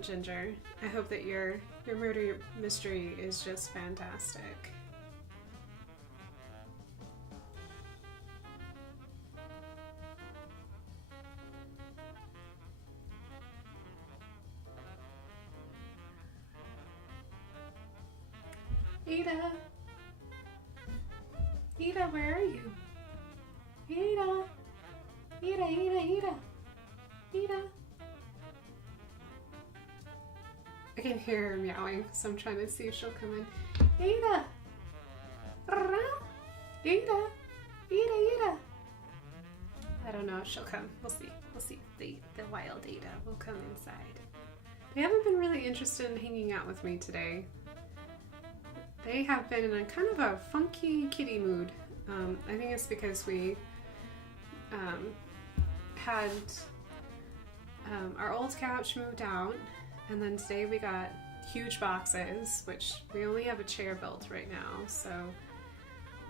Ginger. I hope that your murder mystery is just fantastic. Ada! Ada, where are you? Ada! Ada, Ada, Ada! Ada! I can hear her meowing, so I'm trying to see if she'll come in. Ada! Ada! Ada! Ada! I don't know if she'll come. We'll see. We'll see if the wild Ada will come inside. They haven't been really interested in hanging out with me today. They have been in a kind of a funky kitty mood. I think it's because we had our old couch moved out, and then today we got huge boxes, which we only have a chair built right now, so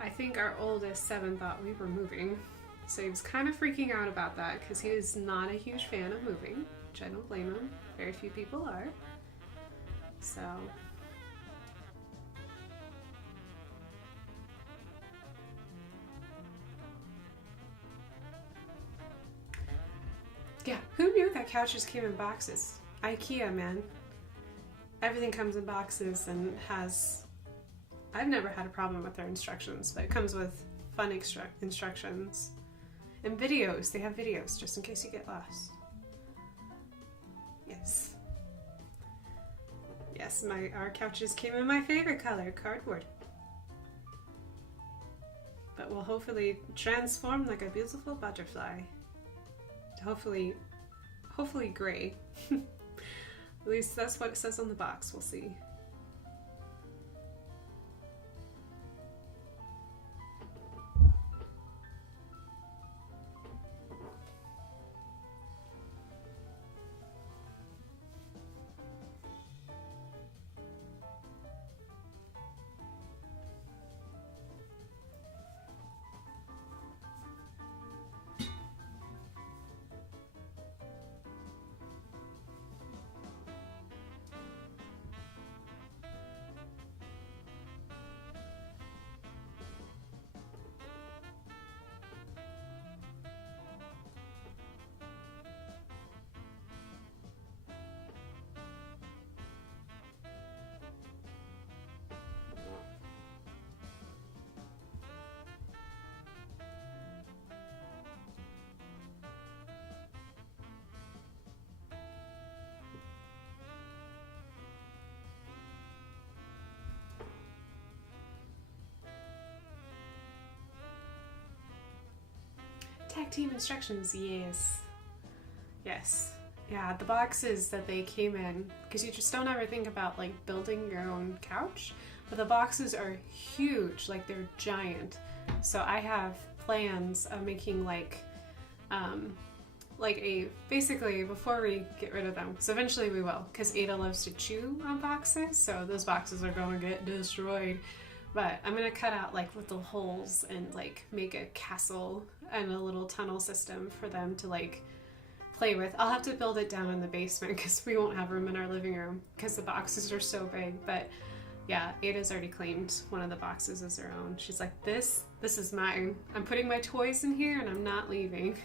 I think our oldest 7 thought we were moving, so he was kind of freaking out about that because he is not a huge fan of moving, which I don't blame him. Very few people are. So yeah, who knew that couches came in boxes? IKEA, man. Everything comes in boxes and has... I've never had a problem with their instructions, but it comes with fun instructions. And videos. They have videos, just in case you get lost. Yes. Yes, our couches came in my favorite color, cardboard. But will hopefully transform like a beautiful butterfly. Hopefully gray. At least that's what it says on the box. We'll see. Tag team instructions, yes. Yes. Yeah, the boxes that they came in, because you just don't ever think about like building your own couch, but the boxes are huge, like they're giant. So I have plans of making like basically before we get rid of them, because eventually we will, because Ada loves to chew on boxes, so those boxes are going to get destroyed. But I'm going to cut out like little holes and like make a castle and a little tunnel system for them to like play with. I'll have to build it down in the basement because we won't have room in our living room because the boxes are so big. But yeah, Ada's already claimed one of the boxes as her own. She's like, this is mine. I'm putting my toys in here and I'm not leaving.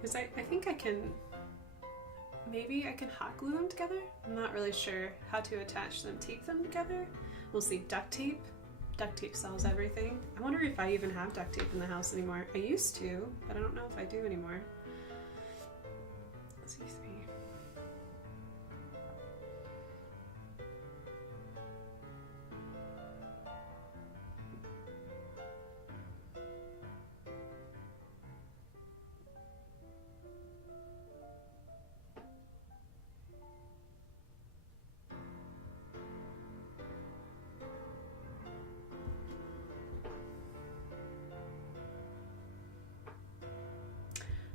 Because I think I can, maybe I can hot glue them together? I'm not really sure how to attach them, tape them together. We'll see. Duct tape. Duct tape solves everything. I wonder if I even have duct tape in the house anymore. I used to, but I don't know if I do anymore. Let's see, 3.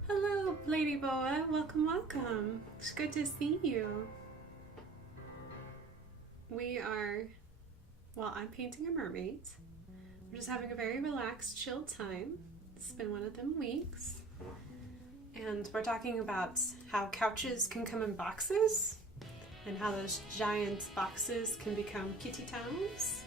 Hello, Lady Boa. Welcome, welcome. It's good to see you. We are, well, I'm painting a mermaid. We're just having a very relaxed, chilled time. It's been one of them weeks. And we're talking about how couches can come in boxes and how those giant boxes can become kitty towns.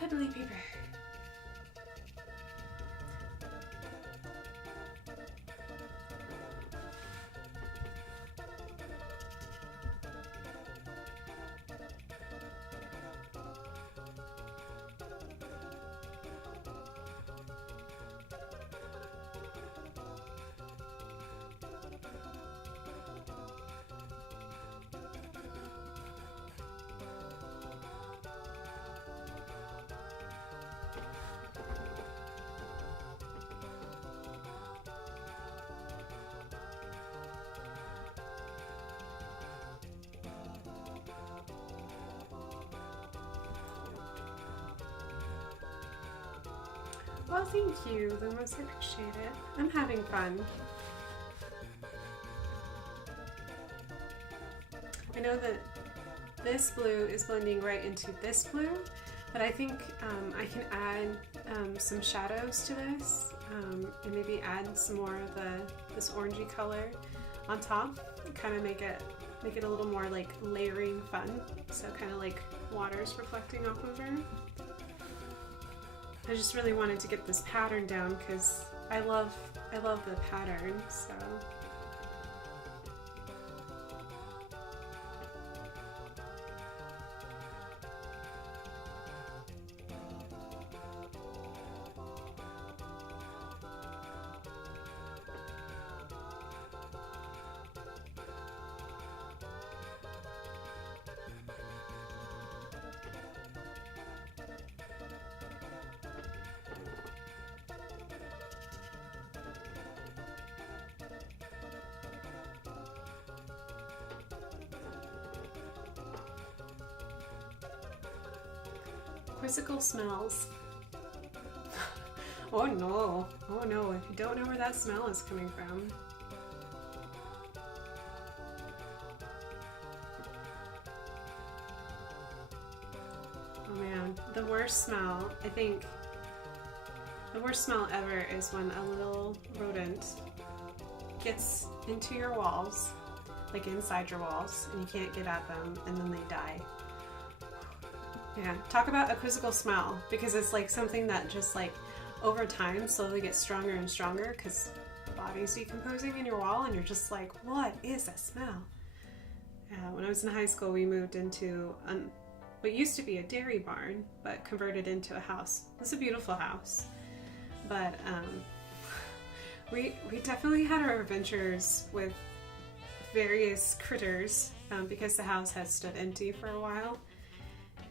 Pebbly paper. Well, thank you, Lumos. I appreciate it. I'm having fun. I know that this blue is blending right into this blue, but I think I can add some shadows to this and maybe add some more of this orangey color on top, kind of make it a little more like layering fun. So kind of like water's reflecting off of her. I just really wanted to get this pattern down because I love the pattern, so. Quizzical smells. Oh no, oh no, if you don't know where that smell is coming from. Oh man, the worst smell, I think, the worst smell ever is when a little rodent gets into your walls, like inside your walls, and you can't get at them, and then they die. Yeah, talk about a quizzical smell, because it's like something that just like over time slowly gets stronger and stronger because the body's decomposing in your wall and you're just like, what is that smell? When I was in high school, we moved into what used to be a dairy barn, but converted into a house. It was a beautiful house, but we definitely had our adventures with various critters because the house had stood empty for a while.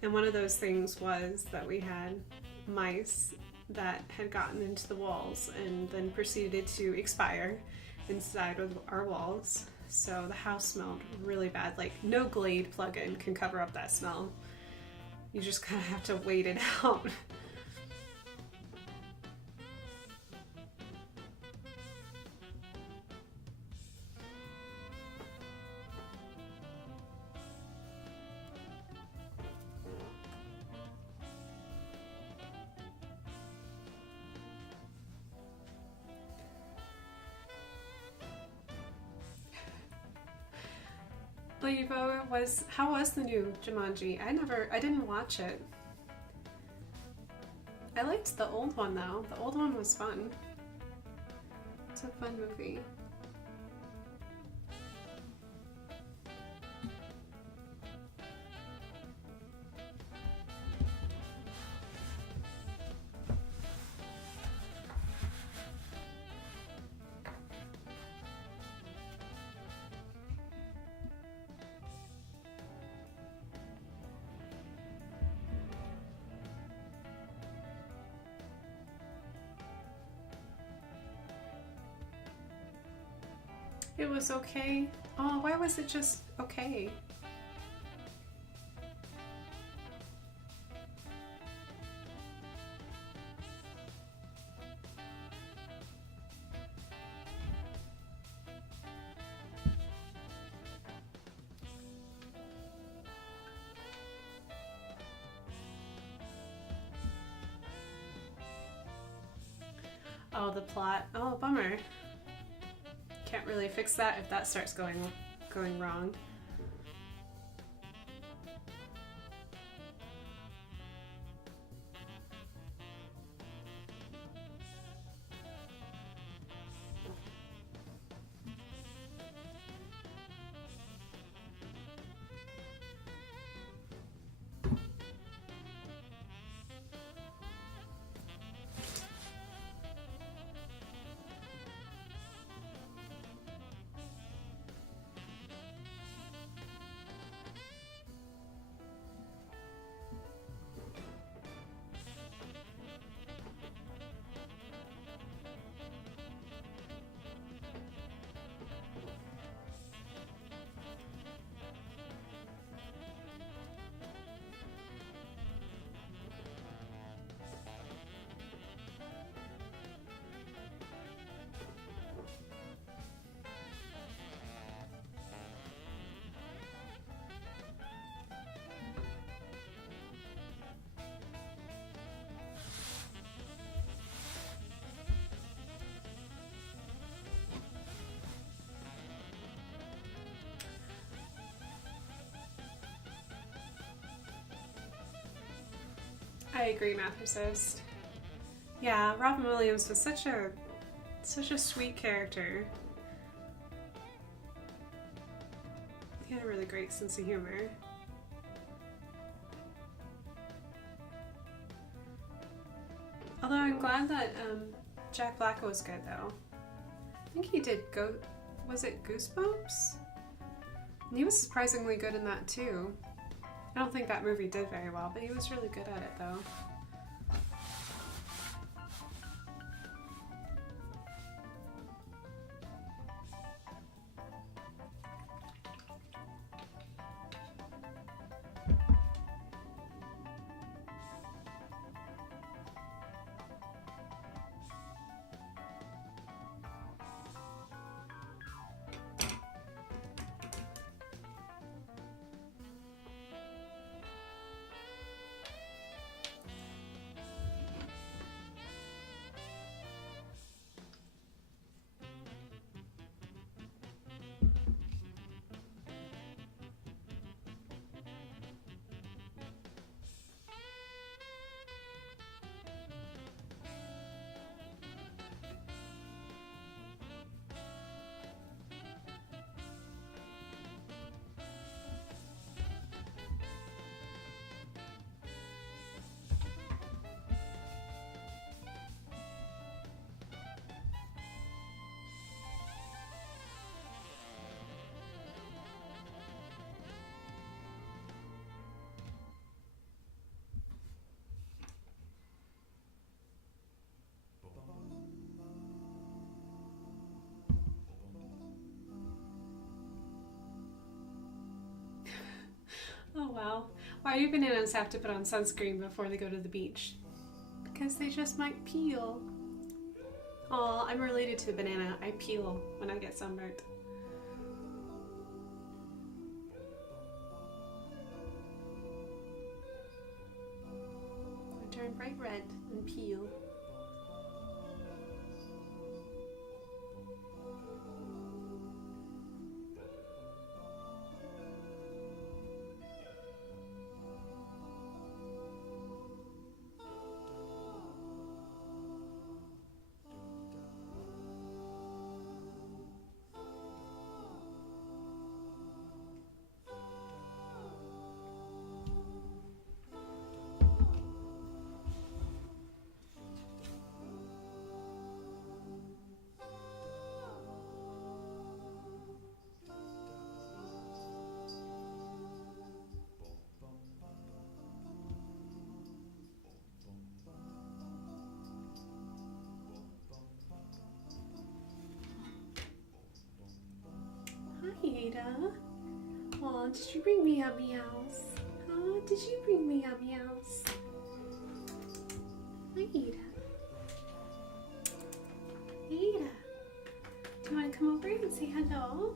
And one of those things was that we had mice that had gotten into the walls and then proceeded to expire. inside of our walls. So the house smelled really bad. Like no Glade plug-in can cover up that smell. You just kind of have to wait it out. Levo how was the new Jumanji? I didn't watch it. I liked the old one though. The old one was fun. It's a fun movie. It was okay. Oh, why was it just okay? Oh, the plot. Oh, bummer. Can't really fix that if that starts going wrong. I agree, Mathesist. Yeah, Robin Williams was such a sweet character. He had a really great sense of humor. Although I'm glad that Jack Black was good though. I think he did was it Goosebumps? And he was surprisingly good in that too. I don't think that movie did very well, but he was really good at it though. Oh wow. Why do bananas have to put on sunscreen before they go to the beach? Because they just might peel. Oh, I'm related to a banana. I peel when I get sunburnt. I turn bright red and peel. Hi, Ada. Oh, did you bring me a meows? Oh, did you bring me a meows? Hi, Ada. Ada. Do you want to come over and say hello?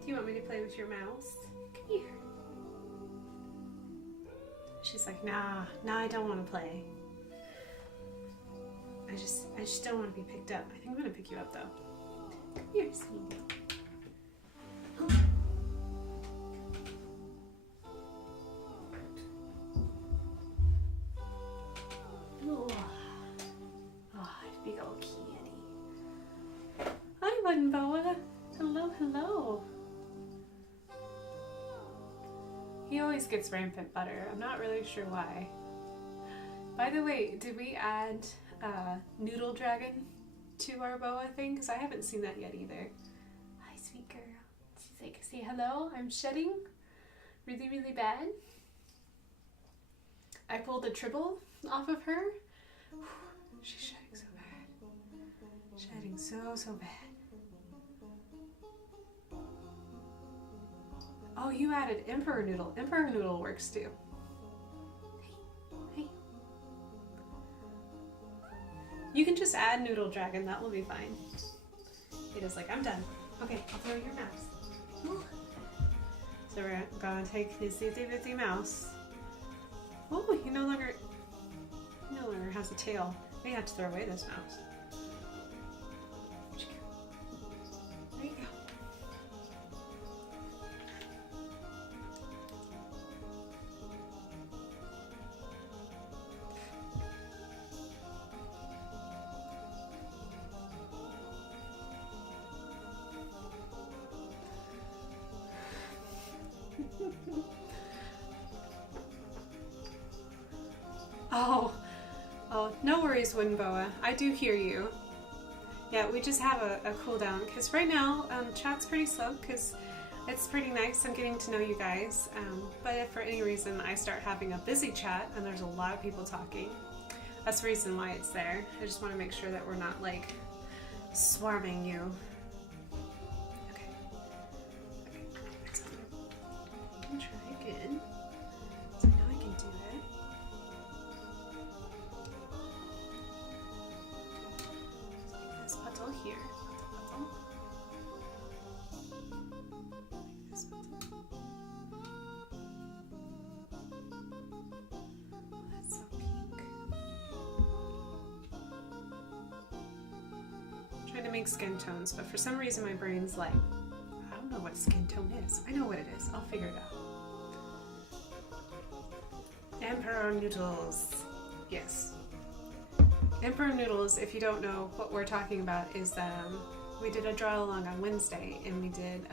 Do you want me to play with your mouse? Come here. She's like, nah, I don't want to play. I just don't want to be picked up. I think I'm going to pick you up, though. Come here, sweetie. Oh, big old kitty. Hi, Button Boa. Hello, hello. He always gets rampant butter. I'm not really sure why. By the way, did we add Noodle Dragon to our boa thing? Because I haven't seen that yet either. Hi, sweet girl. She's like, say hello. I'm shedding really, really bad. I pulled a tribble off of her. She's shedding so bad. Shedding so bad. Oh, you added Emperor Noodle. Emperor Noodle works too. Hey. You can just add Noodle Dragon. That will be fine. Ada's like, I'm done. Okay, I'll throw your mouse. So we're gonna take this itty bitty mouse. Oh, he no longer has a tail. We have to throw away this mouse. There you go. Oh, no worries, Wooden Boa. I do hear you. Yeah, we just have a cool down because right now chat's pretty slow because it's pretty nice. I'm getting to know you guys. But if for any reason I start having a busy chat and there's a lot of people talking, that's the reason why it's there. I just want to make sure that we're not like swarming you. Okay. I can try again. So I know I can do it. This puddle here. Puddle. This puddle. Oh, that's so pink. I'm trying to make skin tones, but for some reason my brain's like, I don't know what skin tone is. I know what it is. I'll figure it out. Emperor Noodles. Yes. Emperor Noodles, if you don't know what we're talking about, is that we did a draw along on Wednesday and we did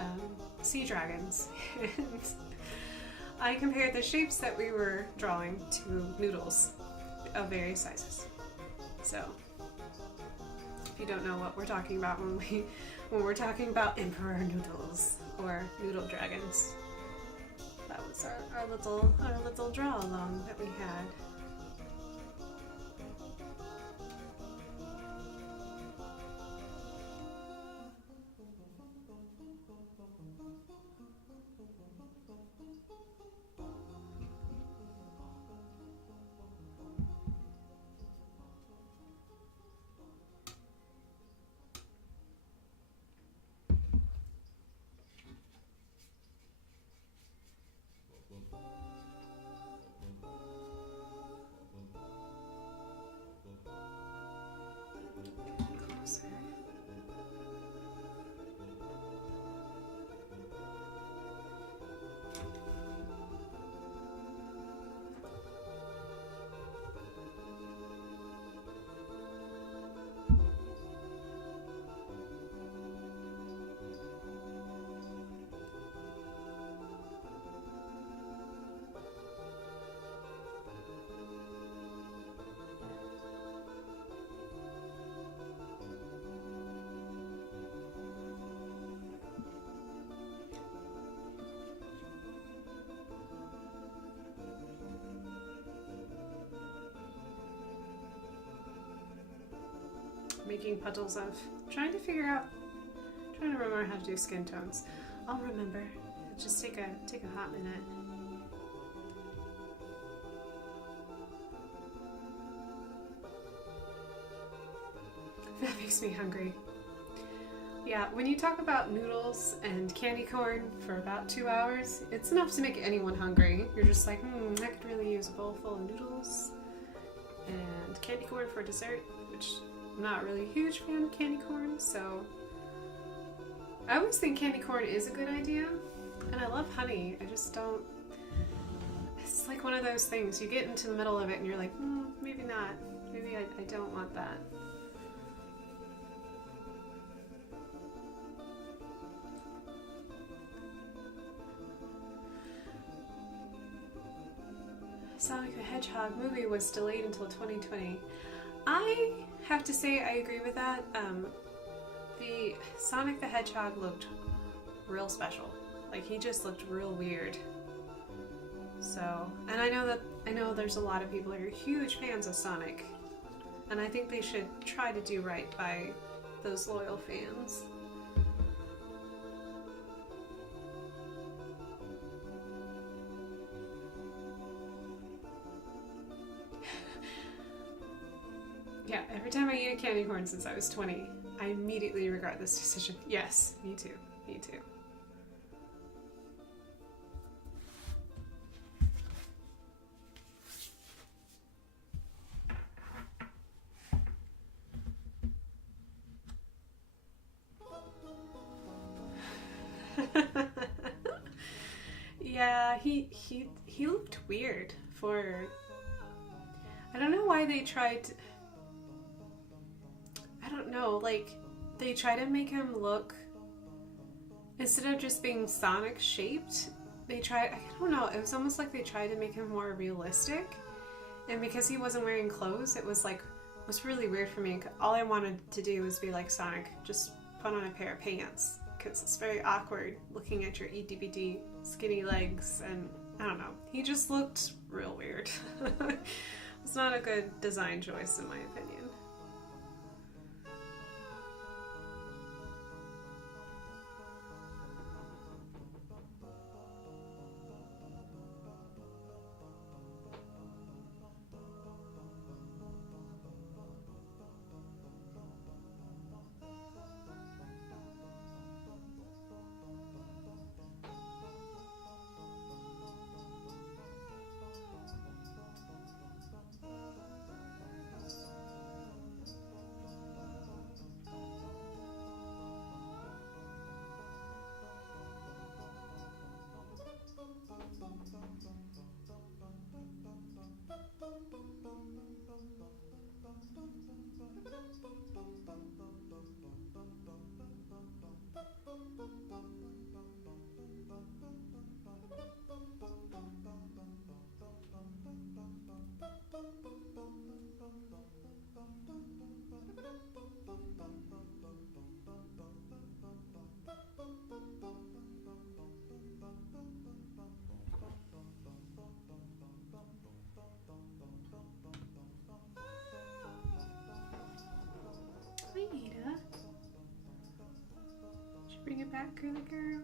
sea dragons. And I compared the shapes that we were drawing to noodles of various sizes. So if you don't know what we're talking about when we're talking about Emperor Noodles or Noodle Dragons, that was our little draw along that we had. making puddles of. Trying to remember how to do skin tones. I'll remember. Just take a hot minute. That makes me hungry. Yeah, when you talk about noodles and candy corn for about 2 hours, it's enough to make anyone hungry. You're just like, I could really use a bowl full of noodles and candy corn for dessert, which I'm not really a huge fan of candy corn, so I always think candy corn is a good idea, and I love honey. I just don't, it's like one of those things, you get into the middle of it and you're like, maybe not, maybe I don't want that. Sonic the Hedgehog movie was delayed until 2020. I have to say I agree with that. The Sonic the Hedgehog looked real special. Like, he just looked real weird. So, and I know there's a lot of people who are huge fans of Sonic, and I think they should try to do right by those loyal fans. Yeah, every time I eat a candy corn since I was 20, I immediately regret this decision. Yes, me too. Me too. Yeah, he looked weird for, I don't know why they tried to, I don't know, like, they try to make him look, instead of just being Sonic shaped, I don't know, it was almost like they tried to make him more realistic, and because he wasn't wearing clothes, it was really weird for me. All I wanted to do was be like Sonic, just put on a pair of pants, because it's very awkward looking at your itty-bitty skinny legs, and I don't know, he just looked real weird. It's not a good design choice in my opinion. Hi, Ada. Did you bring it back, girly girl?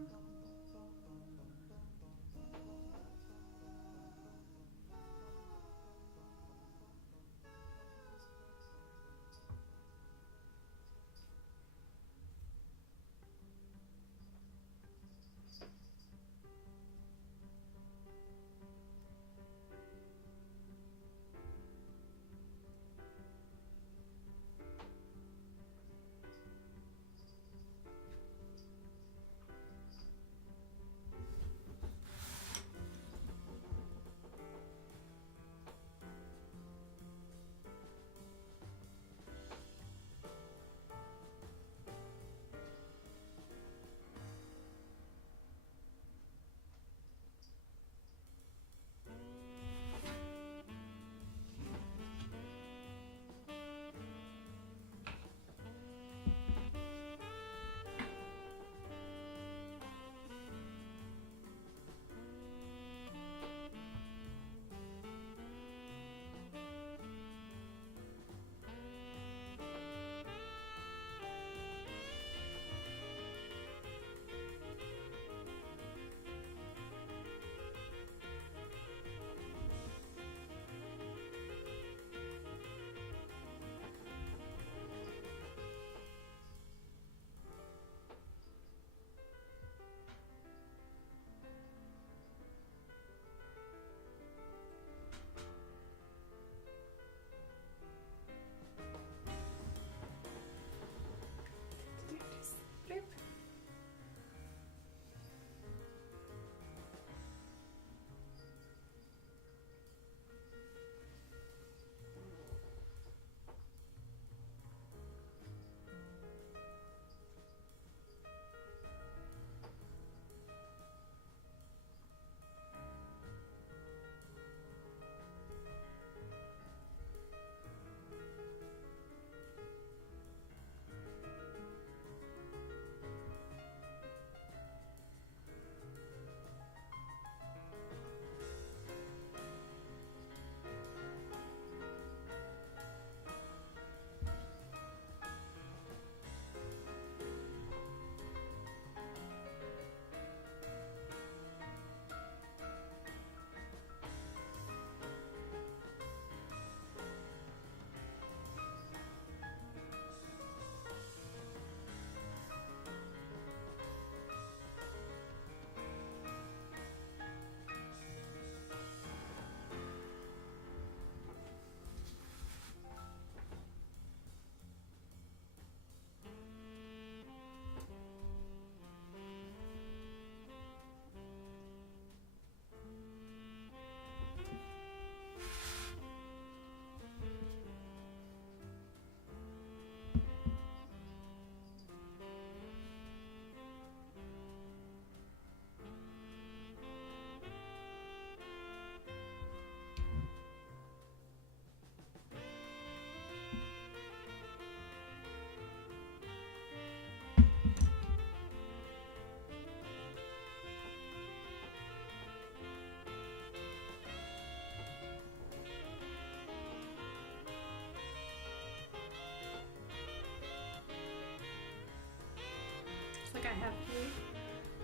I have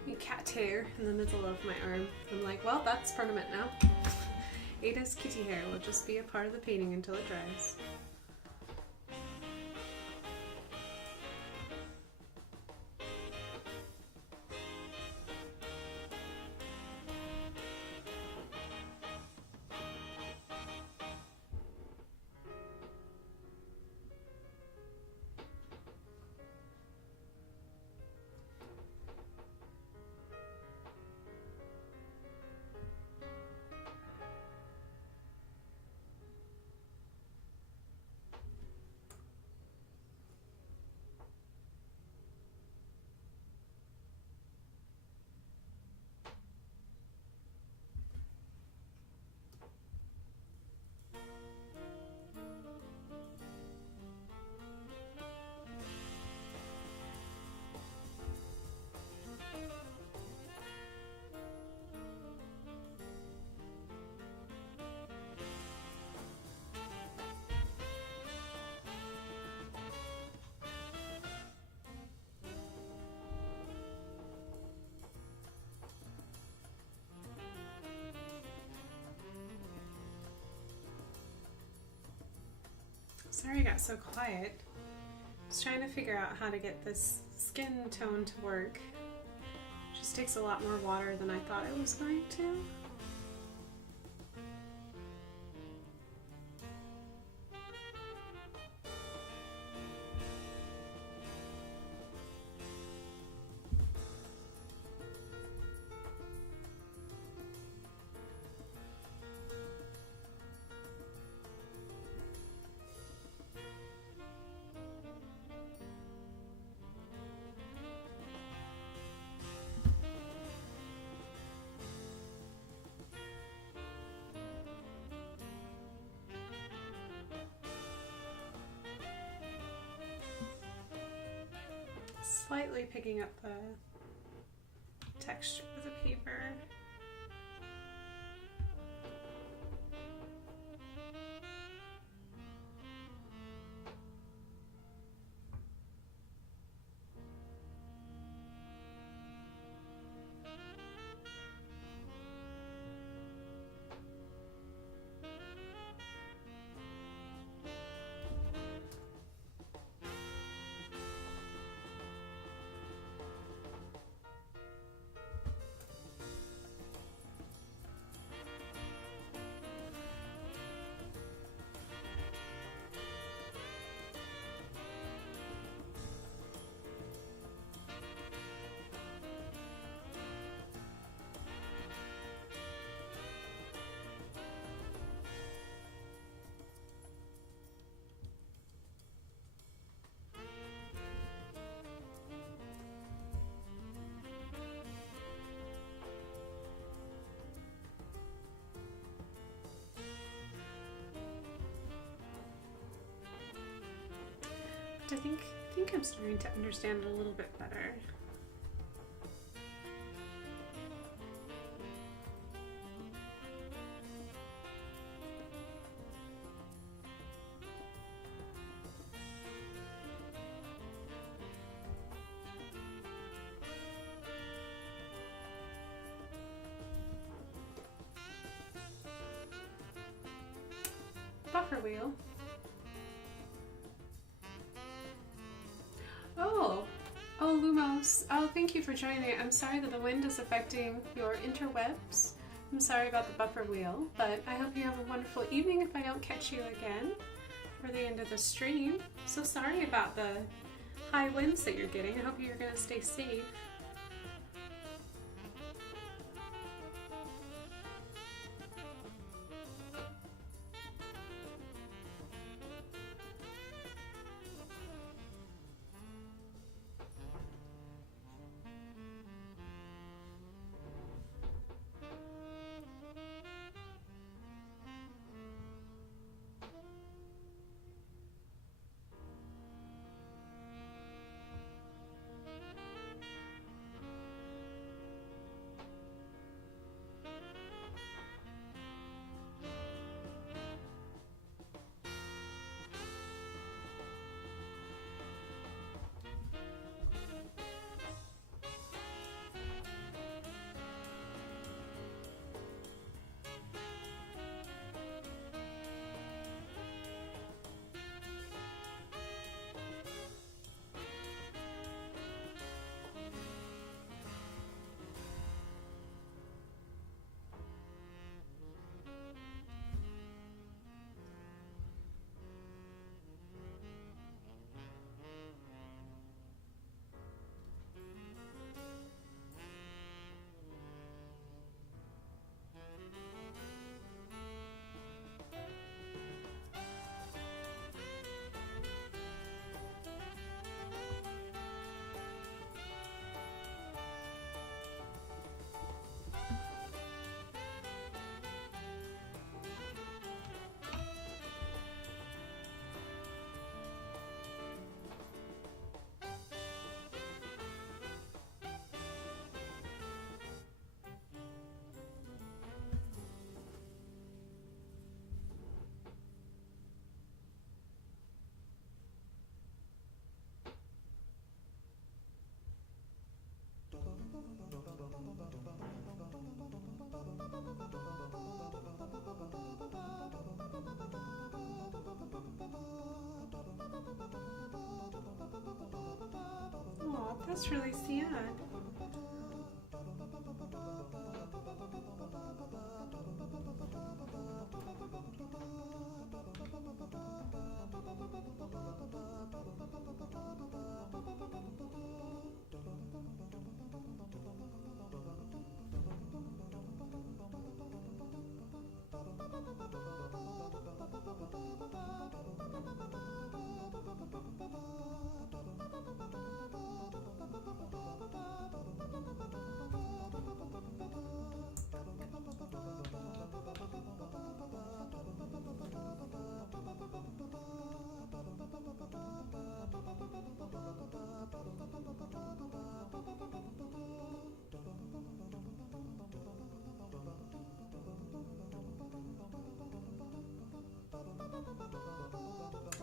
a cat hair in the middle of my arm. I'm like, well, that's permanent now. Ada's kitty hair will just be a part of the painting until it dries. Sorry I got so quiet. I was trying to figure out how to get this skin tone to work. It just takes a lot more water than I thought it was going to. Slightly picking up the texture of the paper. I think I'm starting to understand it a little bit better. Buffer wheel. Oh, Lumos. Oh, thank you for joining. I'm sorry that the wind is affecting your interwebs. I'm sorry about the buffer wheel, but I hope you have a wonderful evening if I don't catch you again for the end of the stream. So sorry about the high winds that you're getting. I hope you're going to stay safe. Oh, that's really sad.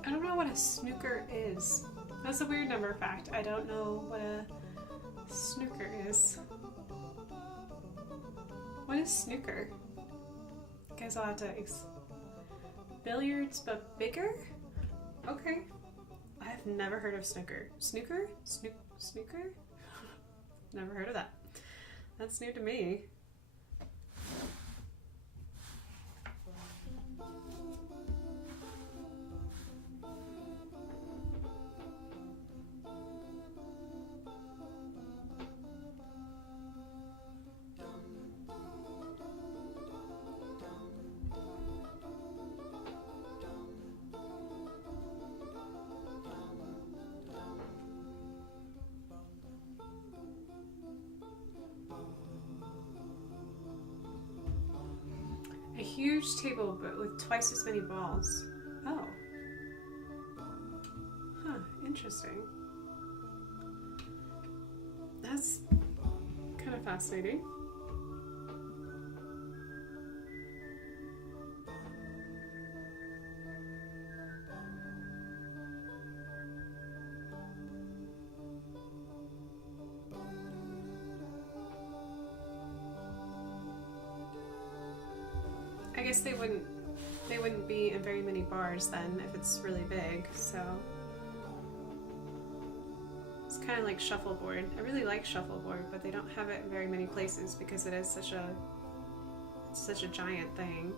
I don't know what a snooker is. That's a weird number fact. I don't know what a snooker is. What is snooker? Guess I'll have to billiards but bigger? Okay. I've never heard of snooker. Snooker? Snooker? Never heard of that. That's new to me. A huge table, but with twice as many balls. Oh. Huh, interesting. That's kind of fascinating. I guess they wouldn't be in very many bars then if it's really big, so it's kind of like shuffleboard. I really like shuffleboard, but they don't have it in very many places because it is such a giant thing.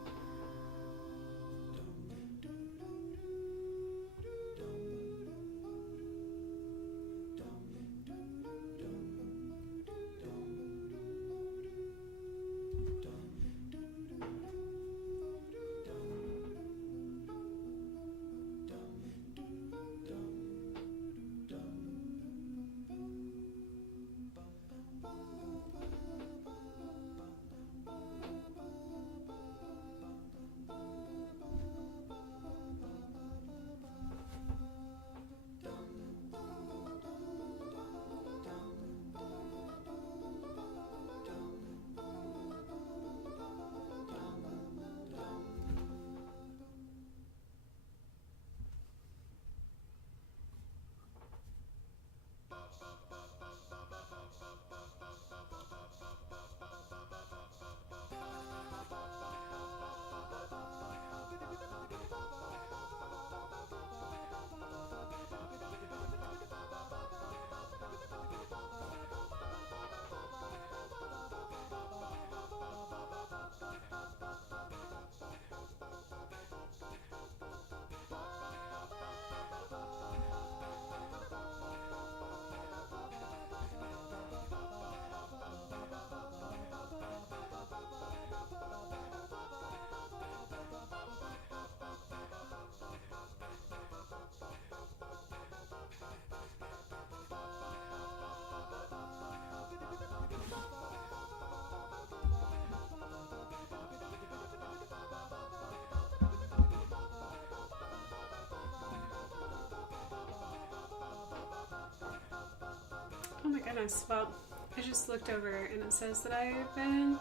Oh my goodness, well, I just looked over and it says that I've been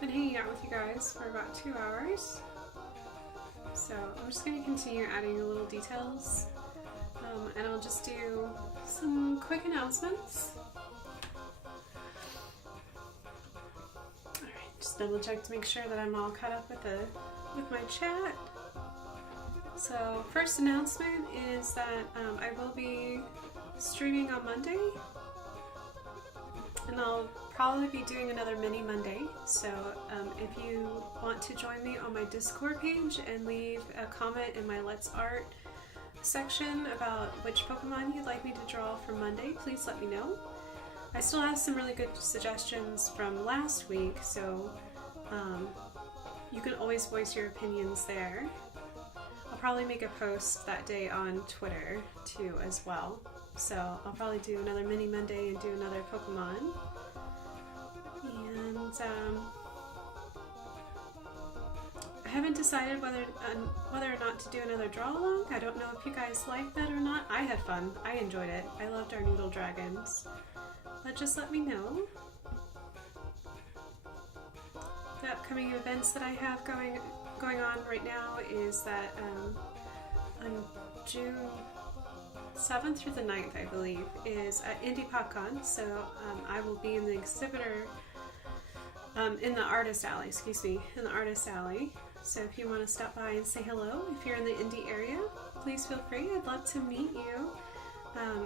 hanging out with you guys for about 2 hours. So I'm just going to continue adding little details, and I'll just do some quick announcements. Alright, just double check to make sure that I'm all caught up with my chat. So first announcement is that I will be streaming on Monday, and I'll probably be doing another mini Monday. So if you want to join me on my Discord page and leave a comment in my Let's Art section about which Pokemon you'd like me to draw for Monday, please let me know. I still have some really good suggestions from last week, so you can always voice your opinions there. I'll probably make a post that day on Twitter too as well. So I'll probably do another mini Monday and do another Pokemon. And I haven't decided whether or not to do another draw along. I don't know if you guys like that or not. I had fun. I enjoyed it. I loved our noodle dragons. But just let me know. The upcoming events that I have going on right now is that on June 7th through the 9th, I believe, is at Indie PopCon. So I will be in the exhibitor, in the Artist Alley, in the Artist Alley. So if you want to stop by and say hello, if you're in the Indie area, please feel free. I'd love to meet you.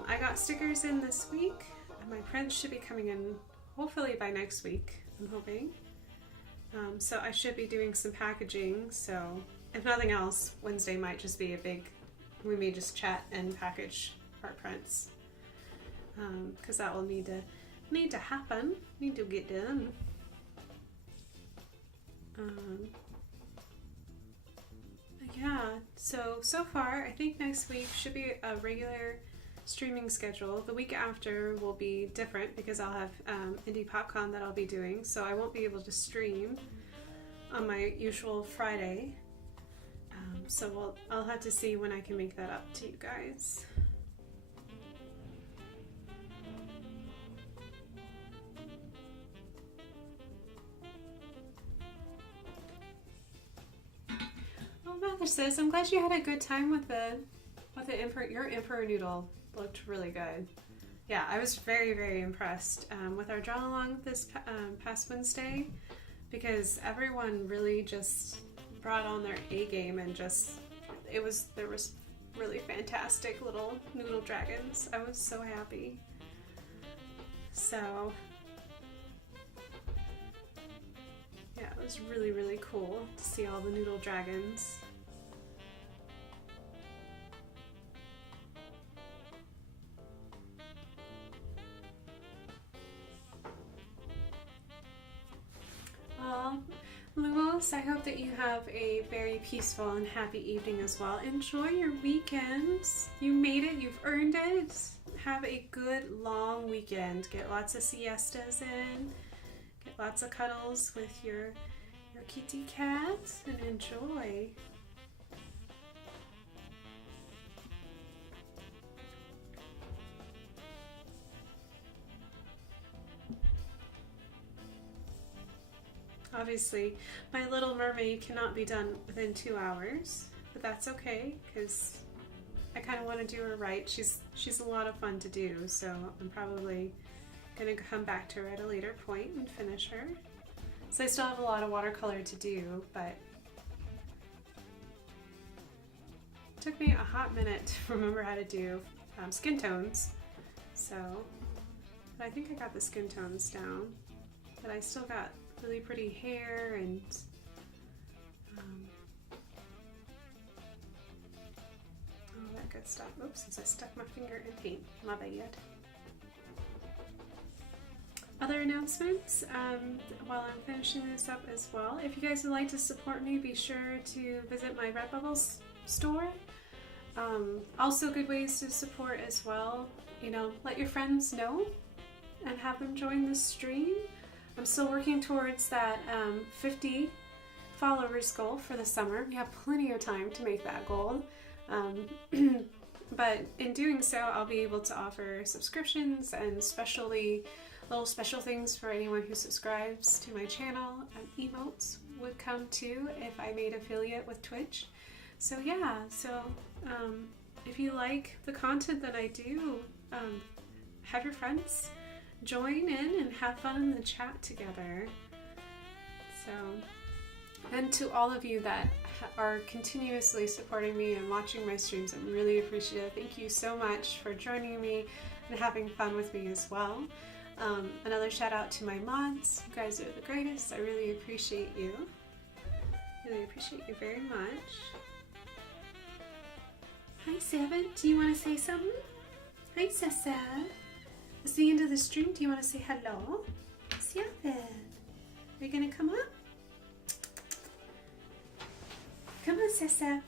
I got stickers in this week. My prints should be coming in hopefully by next week, I'm hoping. So I should be doing some packaging, so if nothing else, Wednesday might just be we may just chat and package art prints. Because that will need to happen, need to get done. Yeah, so far, I think next week should be a regular streaming schedule. The week after will be different because I'll have Indie PopCon that I'll be doing, so I won't be able to stream on my usual Friday. So I'll have to see when I can make that up to you guys. Oh, Mother says, I'm glad you had a good time with your Emperor Noodle. Looked really good. Yeah, I was very, very impressed with our draw along this past Wednesday, because everyone really just brought on their A game, and there was really fantastic little noodle dragons. I was so happy. So yeah, it was really, really cool to see all the noodle dragons. Lumos, I hope that you have a very peaceful and happy evening as well. Enjoy your weekends. You made it. You've earned it. Have a good long weekend. Get lots of siestas in. Get lots of cuddles with your kitty cat and enjoy. Obviously, my Little Mermaid cannot be done within 2 hours, but that's okay because I kind of want to do her right. She's a lot of fun to do, so I'm probably going to come back to her at a later point and finish her. So I still have a lot of watercolor to do, but it took me a hot minute to remember how to do skin tones. So, but I think I got the skin tones down, but I still got really pretty hair and all that good stuff. Oops, I stuck my finger in paint. My bad. Other announcements while I'm finishing this up as well. If you guys would like to support me, be sure to visit my Redbubble store. Also good ways to support as well. You know, let your friends know and have them join the stream. I'm still working towards that 50 followers goal for the summer. We have plenty of time to make that goal. But in doing so, I'll be able to offer subscriptions and little special things for anyone who subscribes to my channel. Emotes would come too if I made affiliate with Twitch. So yeah, if you like the content that I do, have your friends join in and have fun in the chat together. So And to all of you that are continuously supporting me and watching my streams, I'm really appreciative. Thank you so much for joining me and having fun with me as well. Another shout out to my mods. You guys are the greatest. I really appreciate you. Really appreciate you very much. Hi, Seven. Do you want to say something? Hi, Sessa. It's the end of the stream. Do you want to say hello? Seven. Are you going to come up? Come on, Sessa.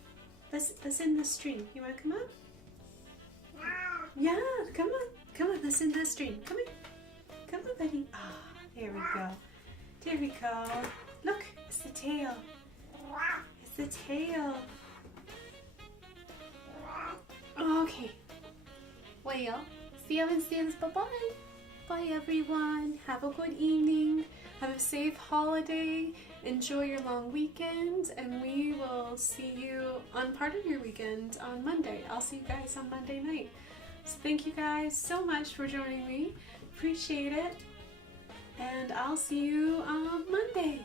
Let's end the stream. You want to come up? Yeah, come on. Come on, let's end the stream. Come on. Come on, buddy. Ah, oh, there we go. There we go. Look, it's the tail. It's the tail. Okay. Well, Seven says bye-bye. Bye, everyone. Have a good evening. Have a safe holiday. Enjoy your long weekend. And we will see you on part of your weekend on Monday. I'll see you guys on Monday night. So thank you guys so much for joining me. Appreciate it. And I'll see you on Monday.